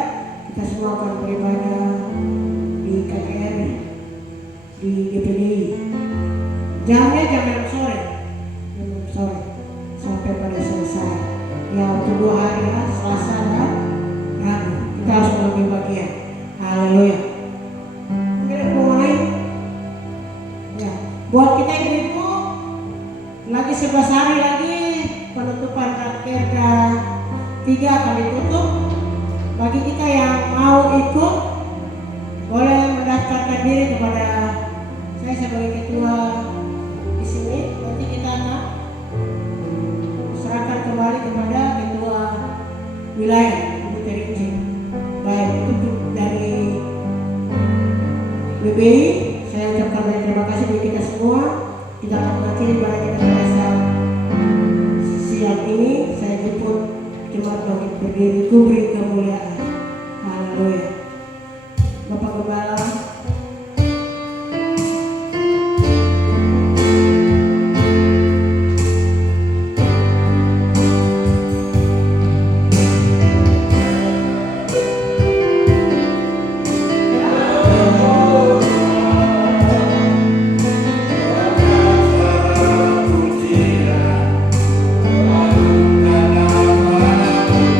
kita semua akan beribadah di KKR, di DPDI. Jamnya jam 6 sore, sampai pada selesai. Ya untuk 2 hari ya, Selasa dan Rabu. Kita harus mengambil bagian. Haleluya. Mungkin ada yang lain? Ya. Buat kita ibu-ibu, lagi 11 hari lagi penutupan KKR dan 3 akan ditutup. Bagi kita yang mau ikut, boleh mendaftarkan diri kepada saya sebagai ketua di sini. Nanti kita akan serahkan kembali kepada ketua wilayah Ibu Terinci. Baik itu dari BBI, saya ucapkan banyak terima kasih bagi kita semua. Kita akan mengakhiri ibadah kita pada saat siang ini. Saya jemput jemaat bagi berdiri kubri kemuliaan. Haleluya. Bapak Gembala, Pujian, lalu tanah padamu.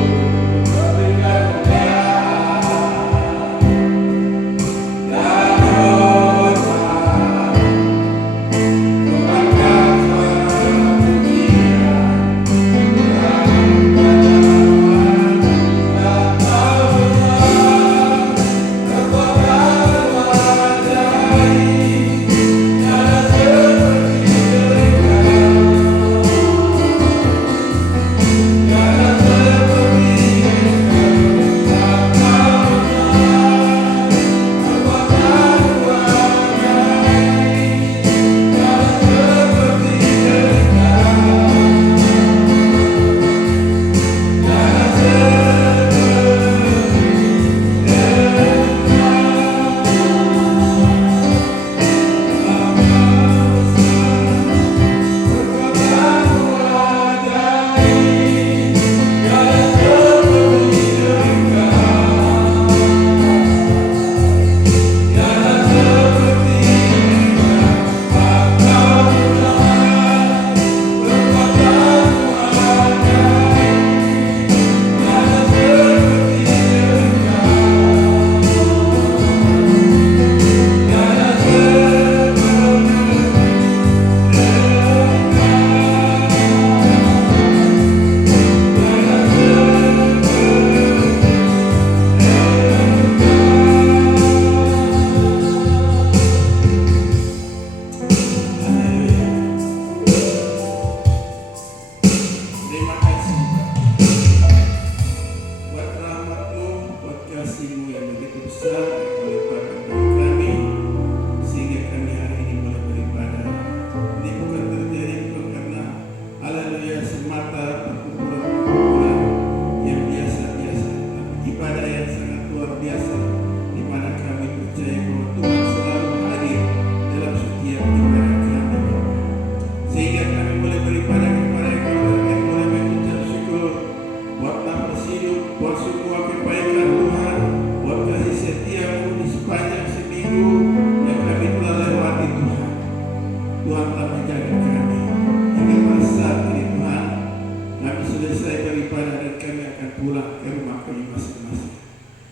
pulang ke rumah kami masing-masing.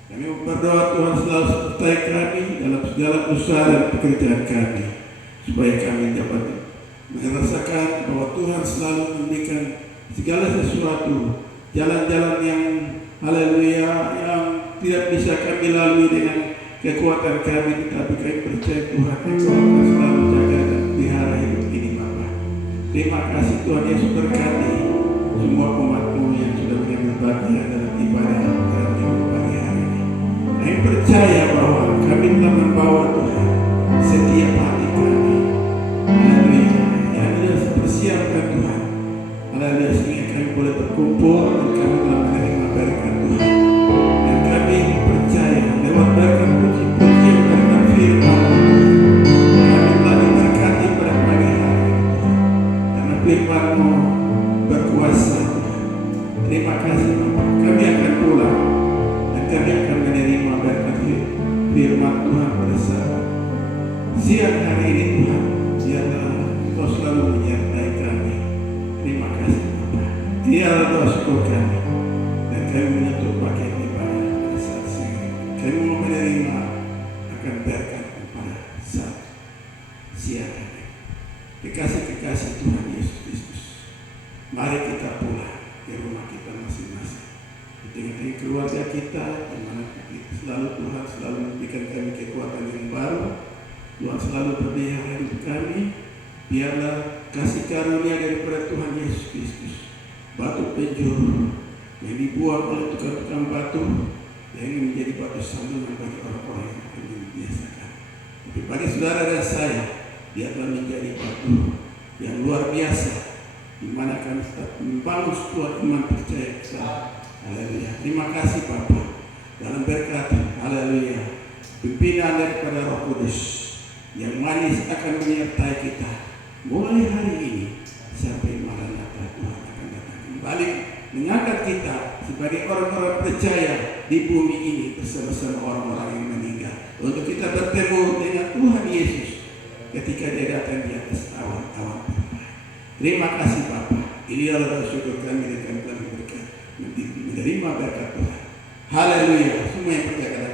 Kami berdoa Tuhan selalu sertai kami dalam segala usaha dan pekerjaan kami, supaya kami dapat merasakan bahwa Tuhan selalu memberikan segala sesuatu, jalan-jalan yang haleluya, yang tidak bisa kami lalui dengan kekuatan kami, tetapi kami percaya Tuhan Engkau akan selalu jaga dan pelihara hidup ini Bapa. Terima kasih Tuhan Yesus, berkati semua umat-Mu yang sudah mengambil bagian dalam ibadah dalam minggu pagi hari ini. Kami percaya bahwa kami telah membawa Tuhan setiap hati kami, haleluya, yang sudah dipersiapkan Tuhan, haleluya, sehingga kami boleh berkumpul dan kami telah menerima berkat Tuhan. Dan kami percaya lewat berkat puji-pujian, berkat firman Tuhan, kami telah diberkati pada pagi hari ini Tuhan, karena firman-Mu berkuasa Tuhan. Terima kasih Bapa. Kami akan pulang dan kami akan menerima berkat firman Tuhan pada saat siang hari ini Tuhan. Biarlah Engkau selalu menyertai kami. Terima kasih Bapa. Biarlah doa syukur kami dan kami menutup bagian ibadah pada saat siang ini. Kami mau menerima akan berkat pada saat siang hari. Kekasih-kekasih Tuhan Yesus Kristus, mari kita pulang ke rumah kita masing-masing, di tengah-tengah keluarga kita, di mana selalu Tuhan selalu memberikan kami kekuatan yang baru. Tuhan selalu berpihak hidup kami. Biarlah kasih karunia daripada Tuhan Yesus Kristus, batu penjuru yang dibuang oleh tukang-tukang batu, yang menjadi batu sandungan bagi orang-orang yang akan dibiasakan. Tapi bagi saudara dan saya, biarlah menjadi batu yang luar biasa, di mana kami tetap membangun sebuah iman percaya kita. Haleluya. Terima kasih Bapa dalam berkat, haleluya, pimpinan daripada Roh Kudus yang manis akan menyertai kita mulai hari ini sampai Maranatha Tuhan akan datang kembali mengangkat kita sebagai orang-orang percaya di bumi ini bersama-sama orang-orang yang meninggal, untuk kita bertemu dengan Tuhan Yesus ketika Dia datang di atas awan-awan. Terima kasih Bapa. Ini adalah syukur kami dan kami telah menerima berkat Tuhan. Haleluya. Semua yang percaya